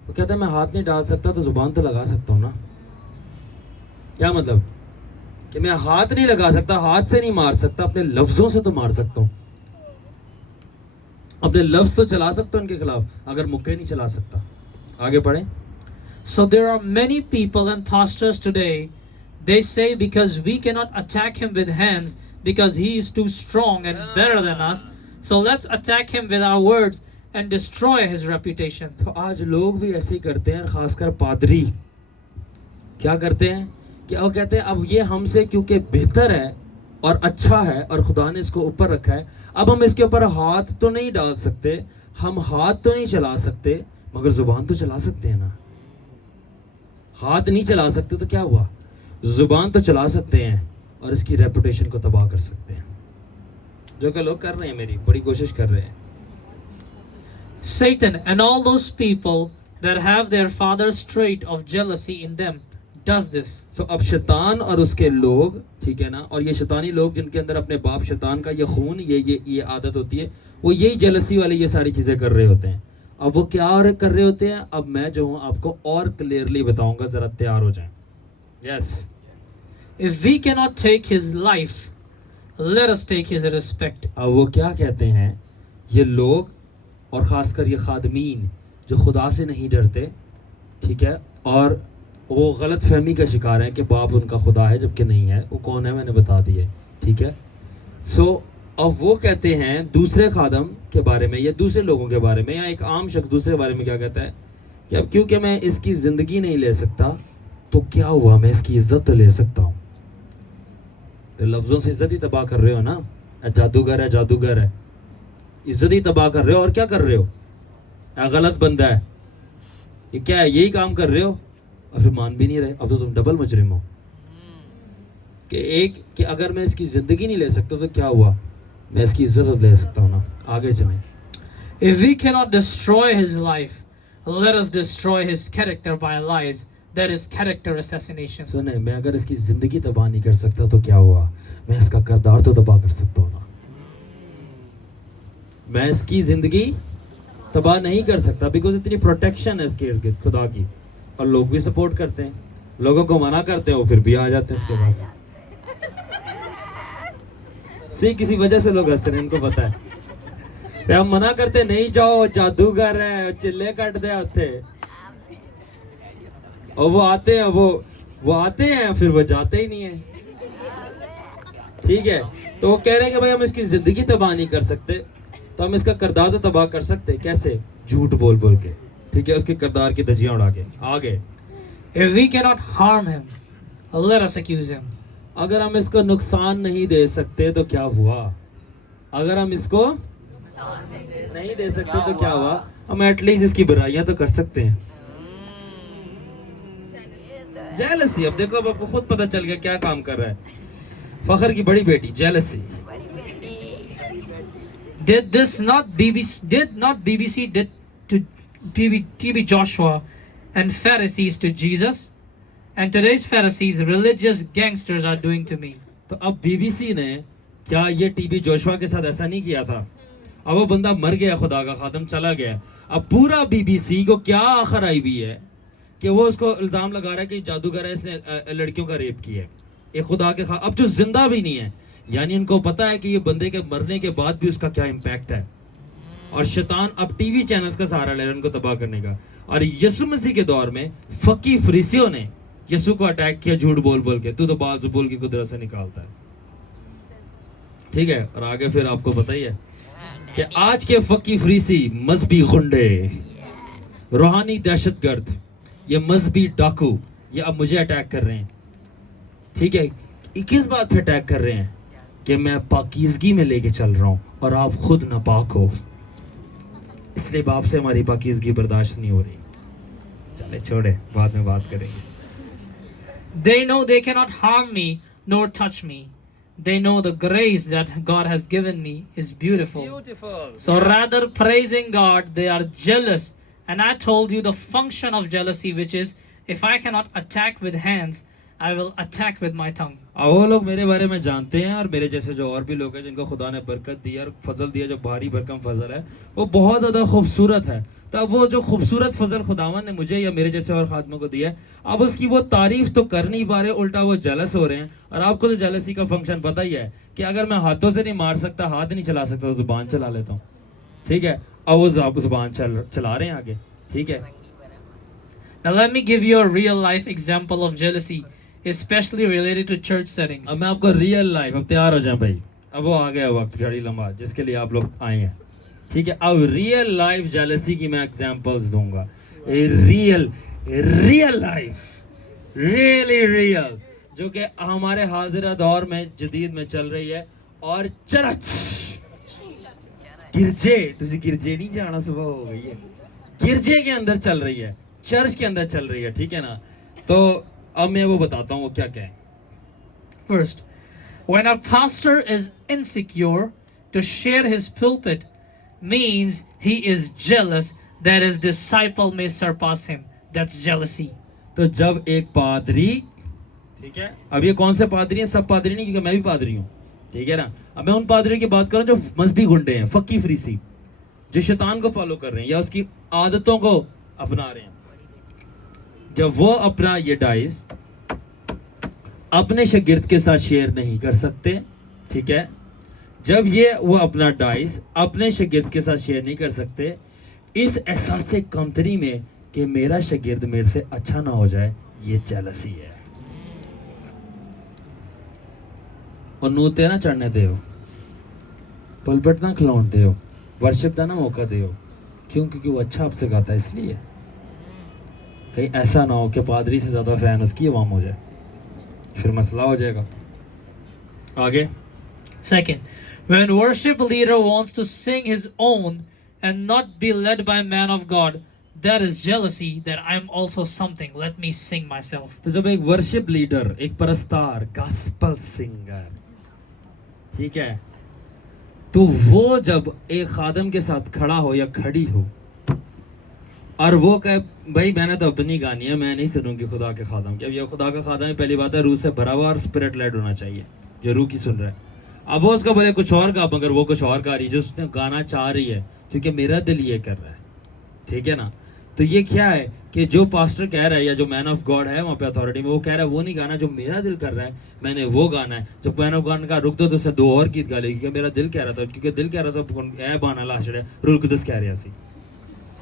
वो कहता है मैं हाथ नहीं डाल सकता तो जुबान तो लगा सकता हूँ ना. क्या मतलब कि मैं हाथ नहीं लगा सकता, हाथ से नहीं मार सकता, अपने लफ्जों से तो मार सकता हूँ. अपने लफ्ज तो चला सकता हूँ उनके खिलाफ, अगर मुक्के नहीं चला सकता. आगे पढ़ें. So there are many people and pastors today, they say because we cannot attack him with hands because he is too strong and better than us, so let's attack him with our words and destroy his reputation. तो आज लोग भी ऐसे ही करते हैं, खासकर पादरी क्या करते हैं कि वो कहते हैं अब ये हमसे क्योंकि बेहतर है और अच्छा है और खुदा ने इसको ऊपर रखा है, अब हम इसके ऊपर हाथ तो नहीं डाल सकते, हम हाथ तो नहीं चला सकते, मगर जुबान तो चला सकते हैं ना. हाथ नहीं चला सकते तो क्या हुआ, जुबान तो चला सकते हैं और इसकी रेपुटेशन को तबाह कर सकते हैं, जो कि लोग कर रहे हैं, मेरी बड़ी कोशिश कर रहे हैं. Satan and all those people that have their father's trait of jealousy in them does this. So, अब शैतान और उसके लोग, ठीक है ना, और ये शैतानी लोग जिनके अंदर अपने बाप शैतान का ये खून, ये आदत होती है, वो यही जेलसी वाली ये सारी चीज़ें कर रहे होते हैं. अब वो क्या और कर रहे होते हैं, अब मैं जो हूँ आपको और क्लियरली बताऊंगा, ज़रा तैयार हो जाएं. Yes. If we cannot take his life, let us take his respect. अब वो क्या कहते हैं ये लोग, और ख़ासकर ये खादमीन जो खुदा से नहीं डरते, ठीक है, और वो गलत फहमी का शिकार है कि बाप उनका खुदा है जबकि नहीं है. वो कौन है मैंने बता दिए, ठीक है. सो अब वो कहते हैं दूसरे खादम के बारे में या दूसरे लोगों के बारे में या एक आम शख्स दूसरे बारे में क्या कहता है कि अब क्योंकि मैं इसकी ज़िंदगी नहीं ले सकता तो क्या हुआ, मैं इसकी इज्जत तो ले सकता हूँ. तो लफ्ज़ों से इज्जत ही तबाह कर रहे हो ना. जादूगर है, जादूगर है, इज्जत ही तबाह कर रहे हो. और क्या कर रहे हो, गलत बंदा है, ये क्या है, यही काम कर रहे हो और फिर मान भी नहीं रहे. अब तो तुम डबल मुजरिम हो कि अगर मैं इसकी ज़िंदगी नहीं ले सकता तो क्या हुआ, मैं इसकी इज्जत ले सकता हूँ ना. आगे चलें. If we cannot destroy his life, let us destroy his character by lies. That is character assassination. सुने, मैं अगर इसकी ज़िंदगी तबाह नहीं कर सकता तो क्या हुआ, मैं इसका किरदार तो तबाह कर सकता हूँ ना. मैं इसकी ज़िंदगी तबाह नहीं कर सकता बिकॉज इतनी प्रोटेक्शन है इसके इर्द गिर्द खुदा की, और लोग भी सपोर्ट करते हैं, लोगों को मना करते हैं, वो फिर भी आ जाते हैं इसके पास. सी किसी वजह से लोग हंस रहे हैं, इनको पता है. फिर हम मना करते नहीं जाओ, जादूगर है, चिल्ले कट दे उथे, और वो आते हैं, वो आते हैं, फिर वो जाते ही नहीं है. ठीक है, तो वो कह रहे हैं कि भाई हम इसकी जिंदगी तबाह नहीं कर सकते, तो हम इसका किरदार तो तबाह कर सकते. कैसे, झूठ बोल बोल के, ठीक है, उसके किरदार की धज्जियां उड़ा के. आगे. If we cannot harm him, let us accuse him. अगर हम इसको नुकसान नहीं दे सकते तो क्या हुआ, अगर हम इसको नहीं दे सकते तो क्या हुआ, हम एटलीस्ट इसकी बुराइयां तो कर सकते हैं. जेलसी, अब देखो, अब आपको खुद पता चल गया क्या काम कर रहा है. फखर की बड़ी बेटी jealousy. Did not BBC did to TB Joshua and Pharisees to Jesus, and today's Pharisees religious gangsters are doing to me. तो अब बीबीसी ने क्या ये टीबी जोशुआ के साथ ऐसा नहीं किया था? अब वो बंदा मर गया, खुदा का खादम चला गया. अब पूरा बीबीसी को क्या आखिर आई हुई है कि वो उसको इल्ज़ाम लगा रहा है कि जादूगर है, इसने लड़कियों का रेप किया है. एक खुदा के अब जो जिंदा भी नहीं है, यानी इनको पता है कि ये बंदे के मरने के बाद भी उसका क्या इम्पैक्ट है, और शैतान अब टीवी चैनल्स का सहारा ले रहा है उनको तबाह करने का. और यीशु मसीह के दौर में फकी फरीसियों ने यीशु को अटैक किया झूठ बोल बोल के, तू तो बाल जुबूल की कुदरत से निकालता है. ठीक है, और आगे फिर आपको पता ही है कि आज के फकी फरीसी मजहबी गुंडे, रूहानी दहशतगर्द, ये मजहबी डाकू, ये अब मुझे अटैक कर रहे हैं. ठीक है, किस बात पे अटैक कर रहे हैं कि मैं पाकीज़गी में लेके चल रहा हूँ और आप खुद नापाक हो, इसलिए बाप से हमारी पाकीज़गी बर्दाश्त नहीं हो रही. चले छोड़े, बाद में बात करेंगे. They know they cannot harm me nor touch me. They know the grace that God has given me is beautiful. So rather praising God, they are jealous. And I told you the function of jealousy, which is if I cannot attack with hands, I will attack with my tongue. अब वो लोग मेरे बारे में जानते हैं और मेरे जैसे जो और भी लोग हैं जिनको खुदा ने बरकत दी है और फजल दिया, जो भारी भरकम फजल है वो बहुत ज़्यादा खूबसूरत है। तो अब वो जो खूबसूरत फजल खुदावन ने मुझे या मेरे जैसे और खातमों को दिया है, अब उसकी वो तारीफ तो कर नहीं पा रहे, उल्टा वो जलस हो रहे हैं। और आपको तो जलसी का फंक्शन पता ही है कि अगर मैं हाथों से नहीं मार सकता, हाथ नहीं चला सकता, तो ज़ुबान चला लेता हूँ, ठीक है। अब वो ज़ुबान चला रहे हैं आगे, ठीक है। Now let me give you a real life example of jealousy, especially related to church settings. अब मैं आपको रियल लाइफ, अब तैयार हो जाए भाई, अब वो आ गया वक्त घड़ी लंबा जिसके लिए आप लोग आए हैं, ठीक है। अब रियल लाइफ जेलसी की मैं एग्जांपल्स दूंगा, रियल लाइफ, रियली रियल, जो कि हमारे हाजिरा दौर में जदीद में चल रही है। और चरच गिरजे, तुझे गिरजे नहीं जाना, सुबह हो गई है, गिरजे के अंदर चल रही है, चर्च के अंदर चल रही है, ठीक है ना। तो अब मैं वो बताता हूँ वो क्या क्या है। First, when a pastor is insecure to share his pulpit, means he is jealous that his disciple may surpass him. That's jealousy. तो जब एक पादरी, ठीक है, अब ये कौन से पादरी हैं? सब पादरी नहीं, क्योंकि मैं भी पादरी हूँ, ठीक है ना। अब मैं उन पादरियों की बात कर रहा हूँ जो मजहबी गुंडे हैं, फक्की फरीसी, जो शैतान को फॉलो कर रहे हैं या उसकी आदतों को अपना रहे हैं। जब वो अपना ये डाइस अपने शागिर्द के साथ शेयर नहीं कर सकते, ठीक है, जब ये वो अपना डाइस अपने शागिर्द के साथ शेयर नहीं कर सकते, इस एहसास कमतरी में कि मेरा शागिर्द मेरे से अच्छा ना हो जाए, ये जेलसी है। और नूते ना चढ़ने दो, पुलपट ना खिलाउन दो, वर्शिप का ना मौका दो, क्यों? क्योंकि वो अच्छा आपसे गाता है, इसलिए। कहीं ऐसा ना हो कि पादरी से ज़्यादा फैन उसकी अवाम हो जाए, फिर मसला हो जाएगा। आगे। Second, when worship leader wants to sing his own and not be led by man of God, that is jealousy that I'm also something. Let me sing myself. तो जब एक वर्शिप लीडर, एक परस्तार, गॉस्पल सिंगर, ठीक है, तो वो जब एक खादम के साथ खड़ा हो या खड़ी हो और वो कहे भाई मैंने तो अपनी गानी है, मैं नहीं सुनूंगी खुदा के खादम की। अब ये खुदा का खादम है, पहली बात है रूह से भरा हुआ और स्पिरिट लेड होना चाहिए, जो रूह की सुन रहा है। अब वो उसका बोले कुछ और गा, मगर वो कुछ और गा रही है जो उसने गाना चाह रही है, क्योंकि मेरा दिल ये कर रहा है, ठीक है ना। तो ये क्या है कि जो पास्टर कह रहा है या जो मैन ऑफ गॉड है वहाँ पे अथॉरिटी में, वो कह रहा है वो नहीं गाना, जो मेरा दिल कर रहा है मैंने वो गाना है। जब मैन ऑफ गॉड का रुक दो तो उससे दो और गीत गा लेगी, क्योंकि मेरा दिल कह रहा था, क्योंकि दिल कह रहा था ए बाना लाशड़े रुल कुदस कह रहा सी,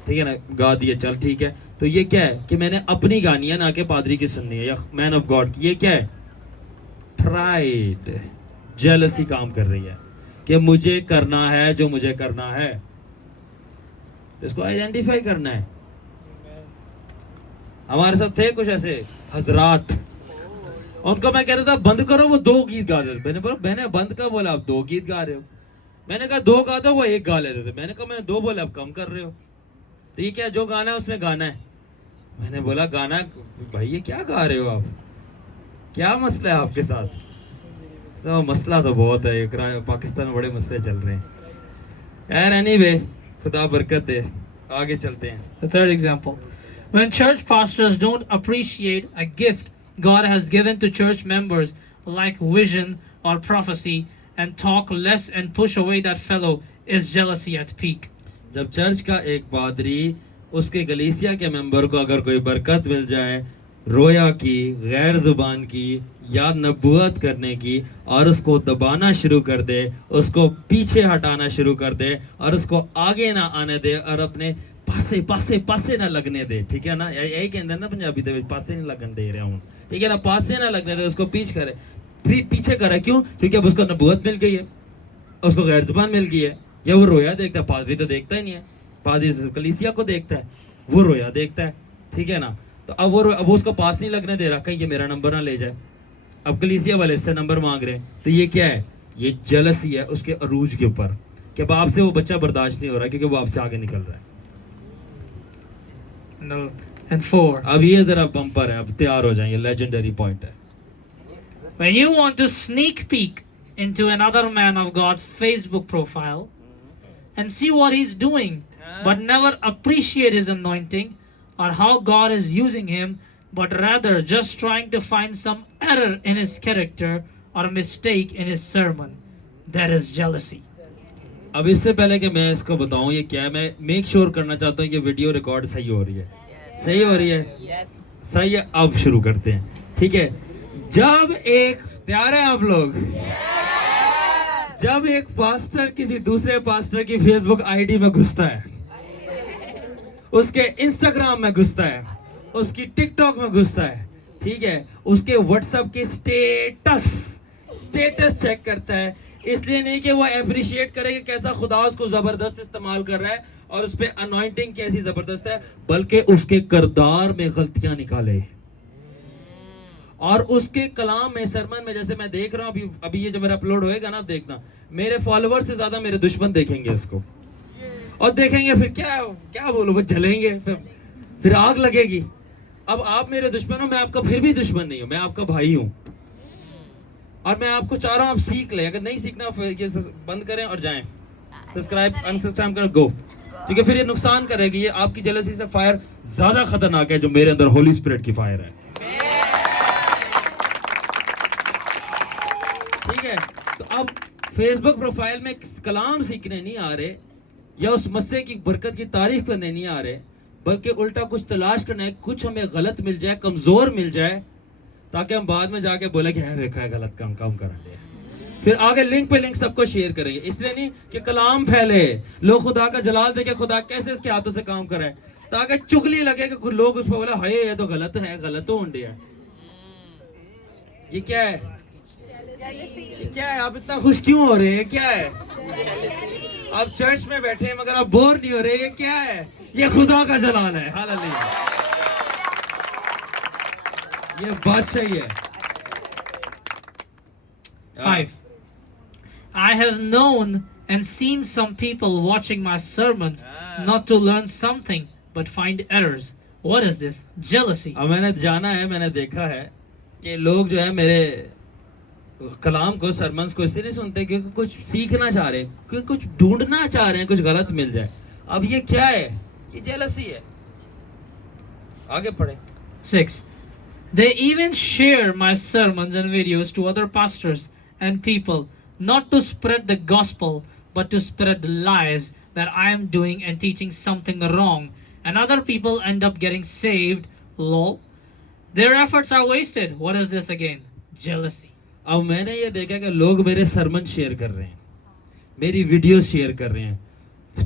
ठीक है ना, गा दिए, चल ठीक है। तो ये क्या है कि मैंने अपनी गानी है, ना कि पादरी की सुननी है या मैन ऑफ गॉड की। ये क्या है? प्राइड, जेलसी काम कर रही है कि मुझे करना है जो मुझे करना है, इसको आइडेंटिफाई करना है। हमारे साथ थे कुछ ऐसे हजरात, उनको मैं कहता था बंद करो, वो दो गीत गा रहे थे। मैंने बंद का बोला, आप दो गीत गा रहे हो। मैंने कहा दो गा दो, वो एक गा लेते थे। मैंने कहा मैंने दो बोले, आप कम कर रहे हो। तो ये क्या, जो गाना है उसने गाना है। मैंने बोला गाना भाई ये क्या गा रहे हो आप, क्या मसला है आपके साथ? तो मसला तो बहुत है, पाकिस्तान में बड़े मसले चल रहे हैं यार। एनीवे, खुदा बरकत दे, आगे चलते हैं। The third example, when church pastors don't appreciate a gift God has given to church members like vision or prophecy and talk less and push away that fellow, is jealousy at peak. जब church का एक पादरी उसके गलीसिया के member को अगर कोई बरकत मिल जाए, रोया की, गैर जुबान की या नबूवत करने की, और उसको दबाना शुरू कर दे, उसको पीछे हटाना शुरू कर दे और उसको आगे ना आने दे और अपने पासे पासे पासे ना लगने दे, ठीक है ना। यही कहते हैं ना पंजाबी दे पासे नहीं लगन दे रहा हूँ, ठीक है ना। पासे ना लगने दे, उसको पीछे करे। क्यों? क्योंकि अब उसको नबूवत मिल गई है, उसको गैर जुबान मिल गई है। या वो रोया देखता है, पादरी तो देखता ही नहीं है, पादरी कलीसिया को देखता है, वो रोया देखता है, ठीक है ना। तो अब वो उसको पास नहीं लगने दे रहा, कहीं ये मेरा नंबर ना ले जाए। अब कलीसिया वाले इससे नंबर मांग रहे हैं, तो ये क्या है? ये जेलसी है उसके अरूज के ऊपर, कि अब आपसे वो बच्चा बर्दाश्त नहीं हो रहा क्योंकि वो आपसे आगे निकल रहा है। No. And 4, अब ये जरा बम्पर है, अब तैयार हो जाएंगे, लेजेंडरी पॉइंट है। when you want to sneak peek into another man of God Facebook profile and see what he's doing, but never appreciate his anointing or how God is using him, but rather just trying to find some error in his character or mistake in his sermon. That is jealousy. अब इससे पहले कि मैं इसको बताऊं ये क्या है, मैं मेक श्योर करना चाहता हूं कि वीडियो रिकॉर्ड सही हो रही है. सही हो रही है? सही है. अब शुरू करते हैं. ठीक है. जब एक तैयार है आप लोग? जब एक पास्टर किसी दूसरे पास्टर की फेसबुक आईडी में घुसता है, उसके इंस्टाग्राम में घुसता है, उसकी टिकटॉक में घुसता है, ठीक है, उसके व्हाट्सएप के स्टेटस चेक करता है, इसलिए नहीं कि वो अप्रिशिएट करे कि कैसा खुदा उसको जबरदस्त इस्तेमाल कर रहा है और उस पे अनॉइंटिंग कैसी जबरदस्त है, बल्कि उसके किरदार में गलतियां निकाले और उसके कलाम में, सरमन में. जैसे मैं देख रहा हूँ अभी ये जब मेरा अपलोड होएगा ना, आप देखना मेरे फॉलोअर से ज्यादा मेरे दुश्मन देखेंगे इसको और देखेंगे फिर क्या बोलूं, वो जलेंगे, फिर आग लगेगी. अब आप मेरे दुश्मन हो, मैं आपका फिर भी दुश्मन नहीं हूं, मैं आपका भाई हूं और मैं आपको चाह रहा हूं आप सीख लें. अगर नहीं सीखना ये बंद करें और जाएं, सब्सक्राइब अनसब्सक्राइब करें, गो. क्योंकि फिर ये नुकसान करेगी. ये आपकी जेलसी से फायर ज्यादा खतरनाक है जो मेरे अंदर होली स्पिरिट की फायर है. ठीक है. तो अब फेसबुक प्रोफाइल में कलाम सीखने नहीं आ रहे या उस मस्से की बरकत की तारीफ करने नहीं आ रहे, बल्कि उल्टा कुछ तलाश करना है, कुछ हमें गलत मिल जाए, कमजोर मिल जाए, ताकि हम बाद में जाके बोले कि है देखा है गलत काम करेंगे. फिर आगे लिंक पे लिंक सबको शेयर करेंगे. इसलिए नहीं कि कलाम फैले, लोग खुदा का जलाल देखे खुदा कैसे इसके हाथों से काम करे, ताकि चुगली लगे कि लोग उस पर बोले हाय ये तो गलत है, गलत तो होंडे है. ये क्या है? ये क्या है? आप इतना खुश क्यों हो रहे हैं? क्या है? आप चर्च में बैठे हैं मगर आप बोर नहीं हो रहे. ये क्या है? ये खुदा का जलाल है. हालेलुया. ये बादशाही है. 5. I have known and seen some people watching my sermons not to learn something but find errors. What is this? Jealousy. अब मैंने जाना है, मैंने देखा है कि लोग जो है मेरे कलाम को, सरमन्स को इसलिए नहीं सुनते क्योंकि कुछ सीखना चाह रहे हैं, क्योंकि कुछ ढूंढना चाह रहे हैं, कुछ गलत मिल जाए. अब ये क्या है? ये जेलसी है. आगे पढ़े. 6. They even share my sermons and videos to other pastors and people, not to spread the gospel, but to spread the lies that I am doing and teaching something wrong, and other people end up getting saved. Lol. Their efforts are wasted. What is this again? Jealousy. अब मैंने ये देखा कि लोग मेरे Sarman share कर रहे हैं, मेरी वीडियो शेयर कर रहे हैं,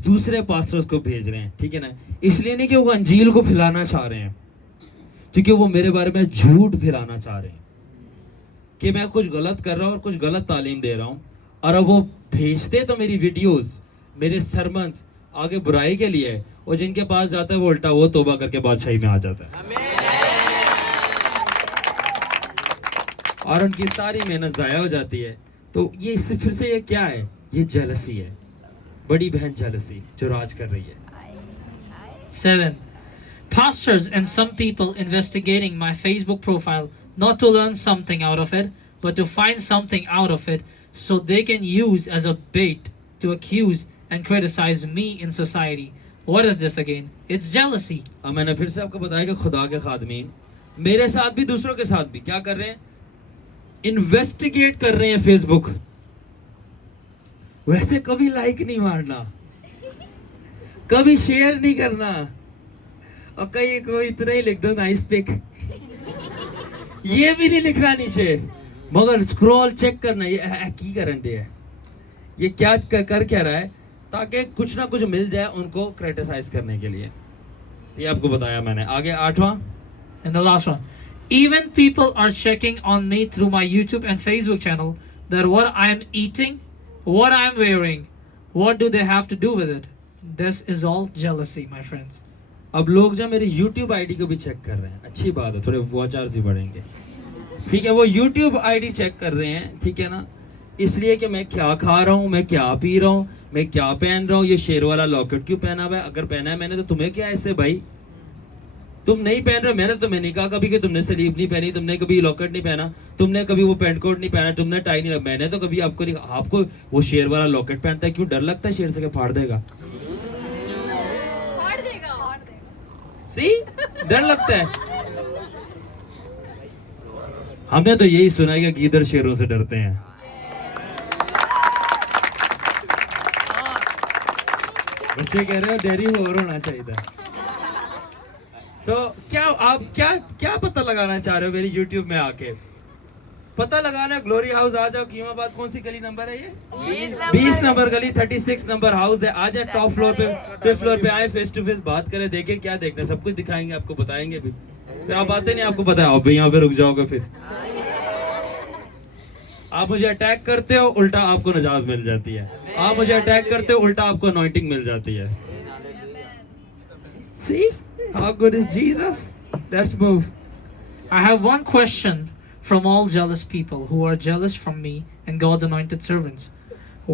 दूसरे पास्टर्स को भेज रहे हैं. ठीक है ना. इसलिए नहीं कि वो अंजील को फैलाना चाह रहे हैं, क्योंकि वो मेरे बारे में झूठ फैलाना चाह रहे हैं कि मैं कुछ गलत कर रहा हूँ और कुछ गलत तालीम दे रहा हूँ. और अब वो भेजते तो मेरी वीडियोस, मेरे सरमन्स आगे बुराई के लिए, और जिनके पास जाता है वो उल्टा वो तौबा करके बादशाही में आ जाता है और उनकी सारी मेहनत ज़ाया हो जाती है. तो ये फिर से ये क्या है? ये जेलसी है, बड़ी बहन जेलसी जो राज कर रही है. 7. Pastors and some people investigating my Facebook profile not to learn something out of it, but to find something out of it so they can use as a bait to accuse and criticize me in society. What is this again? It's jealousy. अब मैंने फिर से आपको बताया कि खुदा के खादमीन मेरे साथ भी दूसरों के साथ भी क्या कर रहे हैं? इन्वेस्टिगेट कर रहे हैं फेसबुक. वैसे कभी लाइक नहीं मारना, कभी शेयर नहीं करना, और कहीं कोई इतना ही लिख दो नाइस पिक, ये भी नहीं लिखना नीचे, मगर स्क्रॉल चेक करना. ये की करंटे है, ये क्या कर क्या रहा है, ताकि कुछ ना कुछ मिल जाए उनको क्रिटिसाइज करने के लिए. ये आपको बताया मैंने. आगे 8वां. And the last one. Even people are checking on me through my YouTube and Facebook channel that what I am eating, what I am wearing, what do they have to do with it? This is all jealousy, my friends. अब लोग जो मेरी YouTube ID को भी check कर रहे हैं. अच्छी बात है, थोड़े वॉच आवर्स ही बढ़ेंगे. ठीक है, वो YouTube आईडी चेक कर रहे हैं. ठीक है ना. इसलिए कि मैं क्या खा रहा हूँ, मैं क्या पी रहा हूँ, मैं क्या पहन रहा हूँ, ये शेर वाला लॉकेट क्यों पहना हुआ है. अगर पहना है मैंने तो तुम्हें क्या है इससे भाई? तुम नहीं पहन रहे. मैंने तुम्हें नहीं कहा कभी कि तुमने सलीब नहीं पहनी, तुमने कभी लॉकेट नहीं पहना, तुमने कभी वो पेंट कोट नहीं पहना, तुमने टाई नहीं. मैंने तो कभी आपको नहीं. आपको वो शेर वाला लॉकेट पहनता है, क्यों डर लगता है शेर से कि फाड़ देगा? सी डर लगता है. ہمیں تو یہی سنا ہے کہ گیدڑ شیروں سے ڈرتے ہیں. بچے کہہ رہے ہو ڈیری اور ہونا چاہیے تھا. تو کیا آپ کیا پتہ لگانا چاہ رہے ہو میری یوٹیوب میں آ کے؟ پتہ لگانا ہے گلوری ہاؤس آ جاؤ. کیوں آباد کون سی گلی نمبر ہے یہ؟ 20 نمبر گلی 36 نمبر ہاؤس ہے. آ جائے ٹاپ فلور پہ 5th فلور پہ آئے, فیس ٹو فیس بات کریں, دیکھیں کیا دیکھنا ہے, سب کچھ دکھائیں گے آپ کو, بتائیں گے بھی. پھر آپ آتے نہیں, آپ کو پتا ہے آپ بھی یہاں پہ رک جاؤ گے. پھر آپ مجھے اٹیک کرتے ہو, الٹا آپ کو نجات مل جاتی ہے. آپ مجھے اٹیک کرتے ہو, الٹا آپ کو انوائنٹنگ مل جاتی ہے. See how good is Jesus? Let's move. I have one question from all jealous people who are jealous from me and God's anointed servants.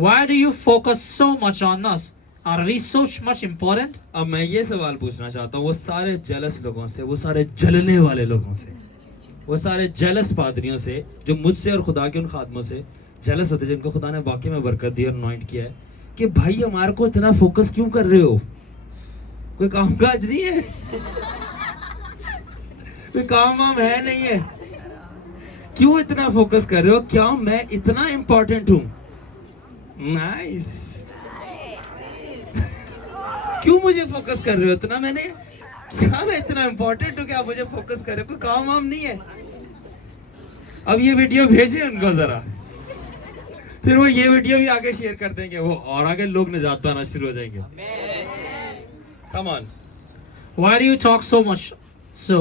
Why do you focus so much on us? Are we so much important? اب میں یہ سوال پوچھنا چاہتا ہوں وہ سارے jealous لوگوں سے, وہ سارے جلنے والے لوگوں سے, وہ سارے جیلس پادریوں سے جو مجھ سے اور خدا کے ان خادموں سے جیلس ہوتے, جن کو خدا نے واقعی میں برکت دی اور انوائنٹ کیا ہے, کہ بھائی ہمارے کو اتنا فوکس کیوں کر رہے ہو؟ کوئی کام کاج نہیں ہے, کوئی کام وام ہے نہیں ہے, کیوں اتنا فوکس کر رہے ہو؟ کیا میں اتنا امپورٹنٹ ہوں؟ نائس. کیوں مجھے فوکس کر رہے ہو اتنا؟ میں نے کیا میں اتنا امپورٹنٹ ہوں کہ آپ مجھے فوکس کر رہے ہو؟ کوئی کام وام نہیں ہے. اب یہ ویڈیو بھیجیں ان کو ذرا, پھر وہ یہ ویڈیو بھی آگے شیئر کر دیں گے, وہ اور آگے لوگ نجات پانا شروع ہو جائیں گے. Come on. Why do you talk so much? So,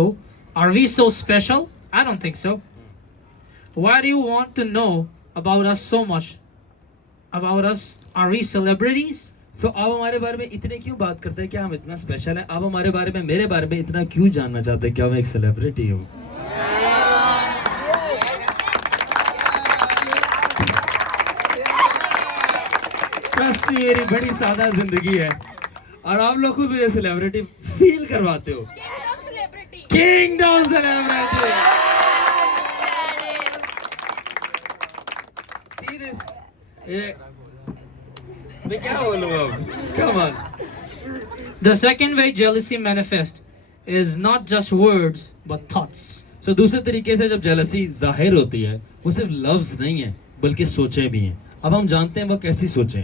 are we so special? I don't think so. Why do you want to know about us so much? About us? Are we celebrities? So, آپ ہمارے بارے میں اتنے کیوں بات کرتے ہیں؟ کیا ہم اتنا اسپیشل ہیں؟ آپ ہمارے بارے میں, میرے بارے میں اتنا کیوں جاننا چاہتے ہیں؟ کیا میں ایک سیلیبریٹی ہوں؟ ٹرسٹ می, میری بڑی سادہ زندگی ہے اور آپ لوگ خود مجھے سیلیبریٹی فیل کرواتے ہو. Kingdom celebrity. See this? میں کیا بولوں اب؟ Come on. The second way jealousy manifests is not just words but thoughts. So دوسرے طریقے سے جب جیلسی ظاہر ہوتی ہے, وہ صرف لفظ نہیں ہیں بلکہ سوچیں بھی ہیں. اب ہم جانتے ہیں وہ کیسی سوچیں.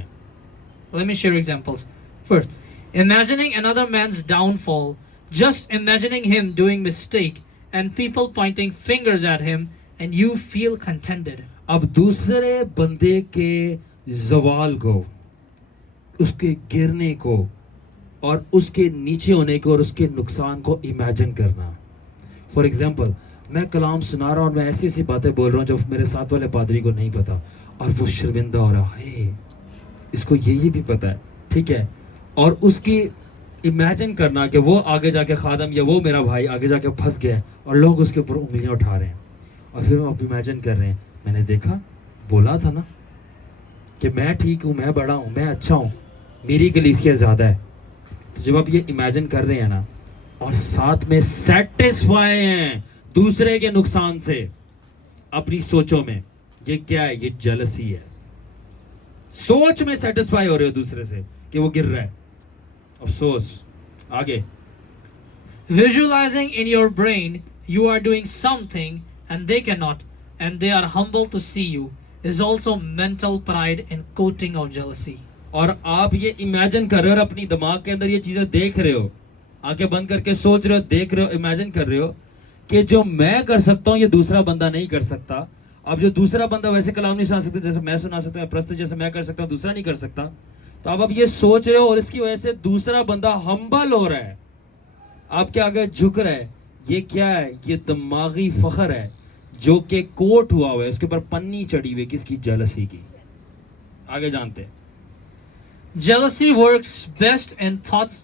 Let me share examples. First, imagining another man's downfall, just imagining him doing mistake and people pointing fingers at him and you feel contented. اب دوسرے بندے کے زوال کو, اس کے گرنے کو اور اس کے نیچے ہونے کو اور اس کے نقصان کو امیجن کرنا. فار ایگزامپل, میں کلام سنا رہا ہوں اور میں ایسی ایسی باتیں بول رہا ہوں جو میرے ساتھ والے پادری کو نہیں پتا, اور وہ شرمندہ ہو رہا ہے, اس کو یہ بھی پتا ہے, ٹھیک ہے, اور اس کی امیجن کرنا کہ وہ آگے جا کے خادم یا وہ میرا بھائی آگے جا کے پھنس گیا ہے اور لوگ اس کے اوپر انگلیاں اٹھا رہے ہیں, اور پھر وہ امیجن کر رہے ہیں میں نے دیکھا, بولا تھا نا کہ میں ٹھیک ہوں, میں بڑا ہوں, میں اچھا ہوں, میری کلیسیا زیادہ ہے. تو جب آپ یہ امیجن کر رہے ہیں نا اور ساتھ میں سیٹسفائی ہیں دوسرے کے نقصان سے اپنی سوچوں میں, یہ کیا ہے؟ یہ جیلسی ہے. سوچ میں سیٹسفائی ہو رہے ہو دوسرے سے کہ وہ گر رہا ہے. افسوس. آگے. Visualizing in your brain you are doing something and they cannot and they are humble to see you is also mental pride and coating of jealousy. اور آپ یہ امیجن کر رہے ہو اور اپنی دماغ کے اندر یہ چیزیں دیکھ رہے ہو, آنکھیں بند کر کے سوچ رہے ہو, دیکھ رہے ہو, امیجن کر رہے ہو کہ جو میں کر سکتا ہوں یہ دوسرا بندہ نہیں کر سکتا. اب جو دوسرا بندہ ویسے کلام نہیں سنا سکتا جیسے میں سنا سکتا ہوں, پرست جیسے میں کر سکتا ہوں دوسرا نہیں کر سکتا, تو اب یہ سوچ رہے ہو اور اس کی وجہ سے دوسرا بندہ ہمبل ہو رہا ہے, آپ کے آگے جھک رہا ہے. یہ کیا ہے؟ یہ دماغی فخر ہے جو کہ کوٹ ہوا ہوا ہے, اس کے اوپر پنی چڑھی ہوئی, کس کی؟ جیلسی کی. آگے جانتے ہیں. Jealousy works best in thoughts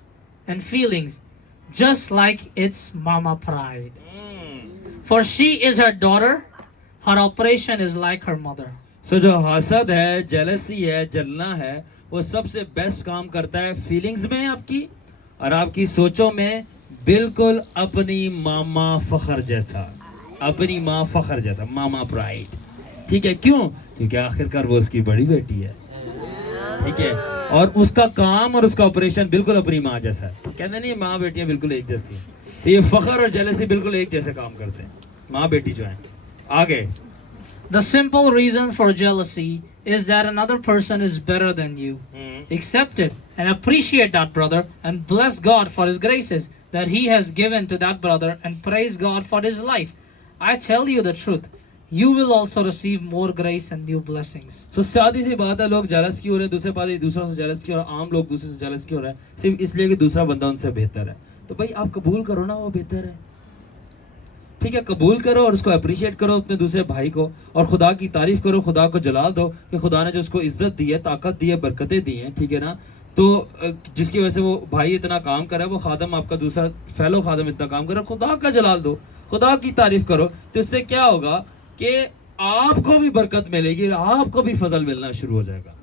and feelings, just like its mama pride. For she is her daughter, her operation is like her mother. So جو حسد ہے, جیلسی ہے, جلنا ہے, وہ سب سے بیسٹ کام کرتا ہے فیلنگز میں آپ کی اور آپ کی سوچوں میں, بالکل اپنی ماما فخر جیسا, اپنی ماں فخر جیسا, ماما پرائڈ. ٹھیک ہے, کیوں؟ کیونکہ آخرکار وہ اس کی بڑی بیٹی ہے, ٹھیک ہے, اور اس کا کام اور اس کا آپریشن بالکل اپنی ماں جیسا ہے. کہتے نہیں ماں بیٹیاں بالکل ایک جیسی ہیں, تو یہ فخر اور جیلسی بالکل ایک جیسے کام کرتے ہیں, ماں بیٹی جو ہیں. आगे. The simple reason for jealousy is that another person is better than you. Accept it and appreciate that brother and bless God for his graces that he has given to that brother and praise God for his life. I tell you the truth, you will also receive more grace and new blessings. So सादी सी बात है, लोग jealous क्यों हो रहे हैं दूसरे party दूसरों से जेलस क्यों हो रहे हैं, आम लोग दूसरे से जेलस क्यों हो रहे हैं, सिर्फ इसलिए कि दूसरा बंदा उनसे बेहतर है. तो भाई आप कबूल करो ना वो बेहतर है, ठीक है, कबूल करो और उसको अप्रिशिएट करो अपने दूसरे भाई को, और खुदा की तारीफ करो, खुदा को जलाल दो कि खुदा ने जो उसको इज्जत दी है, ताकत दी है, बरकतें दी हैं, ठीक है ना. तो जिसकी वजह से वो भाई इतना काम कर रहा है, वो खादम आपका दूसरा फेलो खादम इतना काम कर रहा है, खुदा का जलाल दो, खुदा की तारीफ करो. तो इससे क्या होगा कि आपको भी बरकत मिलेगी, आपको भी फजल मिलना शुरू हो जाएगा.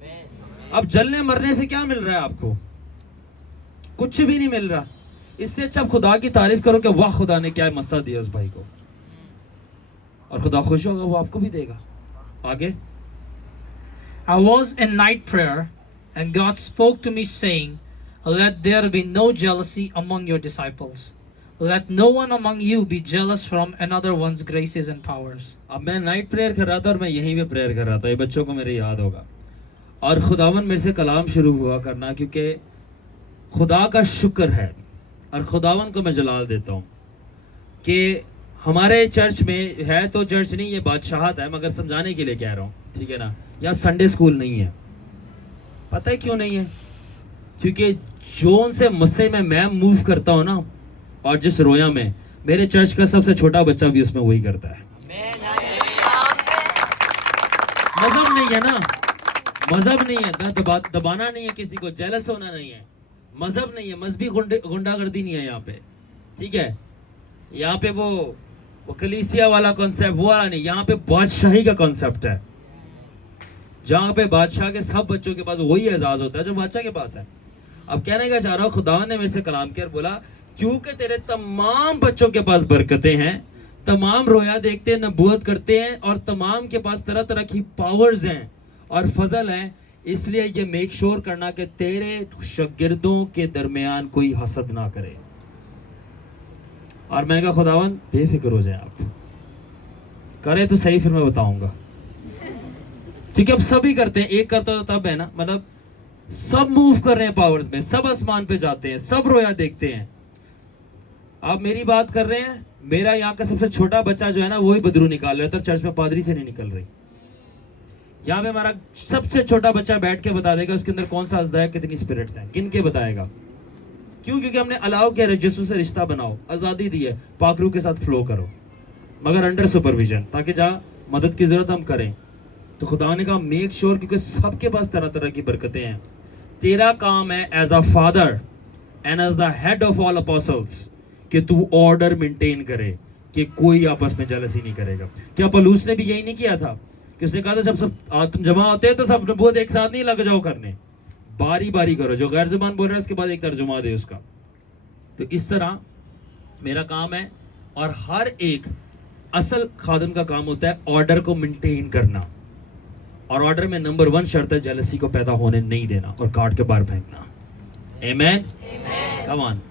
अब जलने मरने से क्या मिल रहा है आपको? कुछ भी नहीं मिल रहा. इससे अच्छा खुदा की तारीफ करो कि वाह खुदा ने क्या मसा दिया उस भाई को, और खुदा खुश होगा, वो आपको भी देगा. आगे. I was in night prayer and God spoke to me saying, let there be no jealousy among your disciples. Let no one among you be jealous from another one's graces and powers. अब मैं night prayer कर रहा था और मैं यहीं पे prayer कर रहा था, ये बच्चों को मेरे याद होगा, और खुदावन मेरे से कलाम शुरू हुआ करना, क्योंकि खुदा का शुक्र है और खुदावन को मैं जलाल देता हूँ कि हमारे चर्च में है, तो चर्च नहीं, ये बादशाहत है, मगर समझाने के लिए कह रहा हूँ, ठीक है ना. यहाँ संडे स्कूल नहीं है. पता है क्यों नहीं है? क्योंकि जोन से मस्से में मैं मूव करता हूँ ना, और जिस रोया में मेरे चर्च का सबसे छोटा बच्चा भी उसमें वही करता है. मजहब नहीं है ना, मजहब नहीं है, दबाना नहीं है किसी को, जेलस होना नहीं है, मजहब नहीं है, मजहबी गुंडागर्दी नहीं है यहाँ पे, ठीक है. यहाँ पे वो कलीसिया वाला कॉन्सेप्ट वो वाला नहीं, यहाँ पे बादशाही का कॉन्सेप्ट है, जहाँ पे बादशाह के सब बच्चों के पास वही एजाज होता है जो बादशाह के पास है. अब कहने का चाह रहा हूँ, खुदा ने मेरे से कलाम किया और बोला, क्योंकि तेरे तमाम बच्चों के पास बरकतें हैं, तमाम रोया देखते हैं, नबूवत करते हैं, और तमाम के पास तरह तरह की पावर्स हैं और फजल हैं, इसलिए ये मेक श्योर करना कि तेरे शागिर्दों के दरमियान कोई हसद ना करे. और मैंने कहा खुदावन बेफिक्र हो जाए, आप करे तो सही, फिर मैं बताऊंगा. ठीक है, अब सभी करते हैं, एक करता तो तब है ना, मतलब सब मूव कर रहे हैं पावर्स में, सब आसमान पे जाते हैं, सब रोया देखते हैं. आप मेरी बात कर रहे हैं, मेरा यहाँ का सबसे छोटा बच्चा जो है ना, वही बदरू निकाल रहा है, चर्च में पादरी से नहीं निकल रही. यहाँ पे हमारा सबसे छोटा बच्चा बैठ के बता देगा उसके अंदर कौन सा अज़दा है, कितनी स्पिरिट्स हैं, गिन के बताएगा. क्यों? क्योंकि हमने अलाउ किया यीशु से रिश्ता बनाओ, आज़ादी दी है, पाकरू के साथ फ्लो करो, मगर अंडर सुपरविजन, ताकि जहाँ मदद की जरूरत हम करें. तो खुदा ने कहा मेक श्योर, क्योंकि सबके पास तरह तरह की बरकतें हैं. तेरा काम है as a father and as the head of all apostles कि तू ऑर्डर मेंटेन करे, कि कोई आपस में जेलसी नहीं करेगा. क्या पौलुस ने भी यही नहीं किया था कि उसने कहा था जब सब तुम जमा होते हैं तो सब नबूवत एक साथ नहीं लग जाओ करने, बारी बारी करो, जो गैर जुबान बोल रहा है उसके बाद एक तर्जुमा दे उसका. तो इस तरह मेरा काम है, और हर एक असल खादम का काम होता है ऑर्डर को मेंटेन करना, और ऑर्डर में नंबर 1 शर्त है जेलसी को पैदा होने नहीं देना और काट के बाहर फेंकना. Amen. Come on.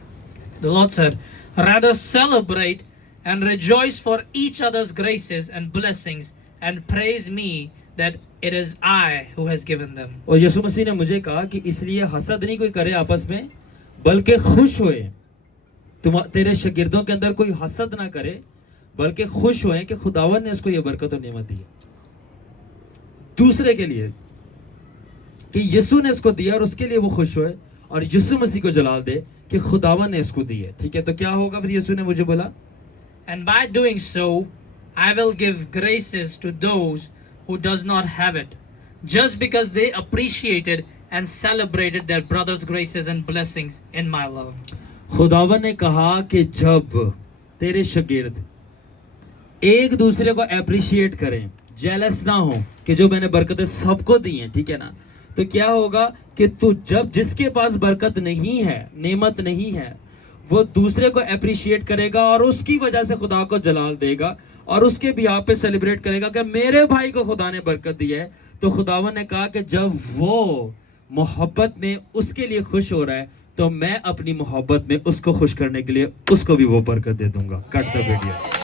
The Lord said, rather celebrate and rejoice for each other's graces and blessings and praise me that it is I who has given them. और यीशु मसीह ने मुझे कहा कि इसलिए हसद नहीं कोई करे आपस में, बल्कि खुश होए. तेरे शागिर्दों के अंदर कोई हसद ना करे, बल्कि खुश होए कि खुदावन ने उसको ये बरकत और नेमत दी है दूसरे के लिए, कि यीशु ने इसको दिया और उसके लिए वो खुश होए और यीशु मसीह को जलाल दे कि खुदावन ने इसको दी है. ठीक है, तो क्या होगा फिर? यीशु ने मुझे बोला, and by doing so I will give graces to those who does not have it, just because they appreciated and celebrated their brother's graces and blessings in my love. खुदावन ने कहा कि जब तेरे शागिर्द एक दूसरे को अप्रिशिएट करें, जेलस ना हो कि जो मैंने बरकतें सबको दी हैं, ठीक है ना, तो क्या होगा कि तू जब जिसके पास बरकत नहीं है, नेमत नहीं है, वो दूसरे को अप्रिशिएट करेगा और उसकी वजह से खुदा को जलाल देगा और उसके बिहाफ पे सेलिब्रेट करेगा कि मेरे भाई को खुदा ने बरकत दी है. तो खुदावन ने कहा कि जब वो मोहब्बत में उसके लिए खुश हो रहा है, तो मैं अपनी मोहब्बत में उसको खुश करने के लिए उसको भी वो बरकत दे दूंगा. Cut the video.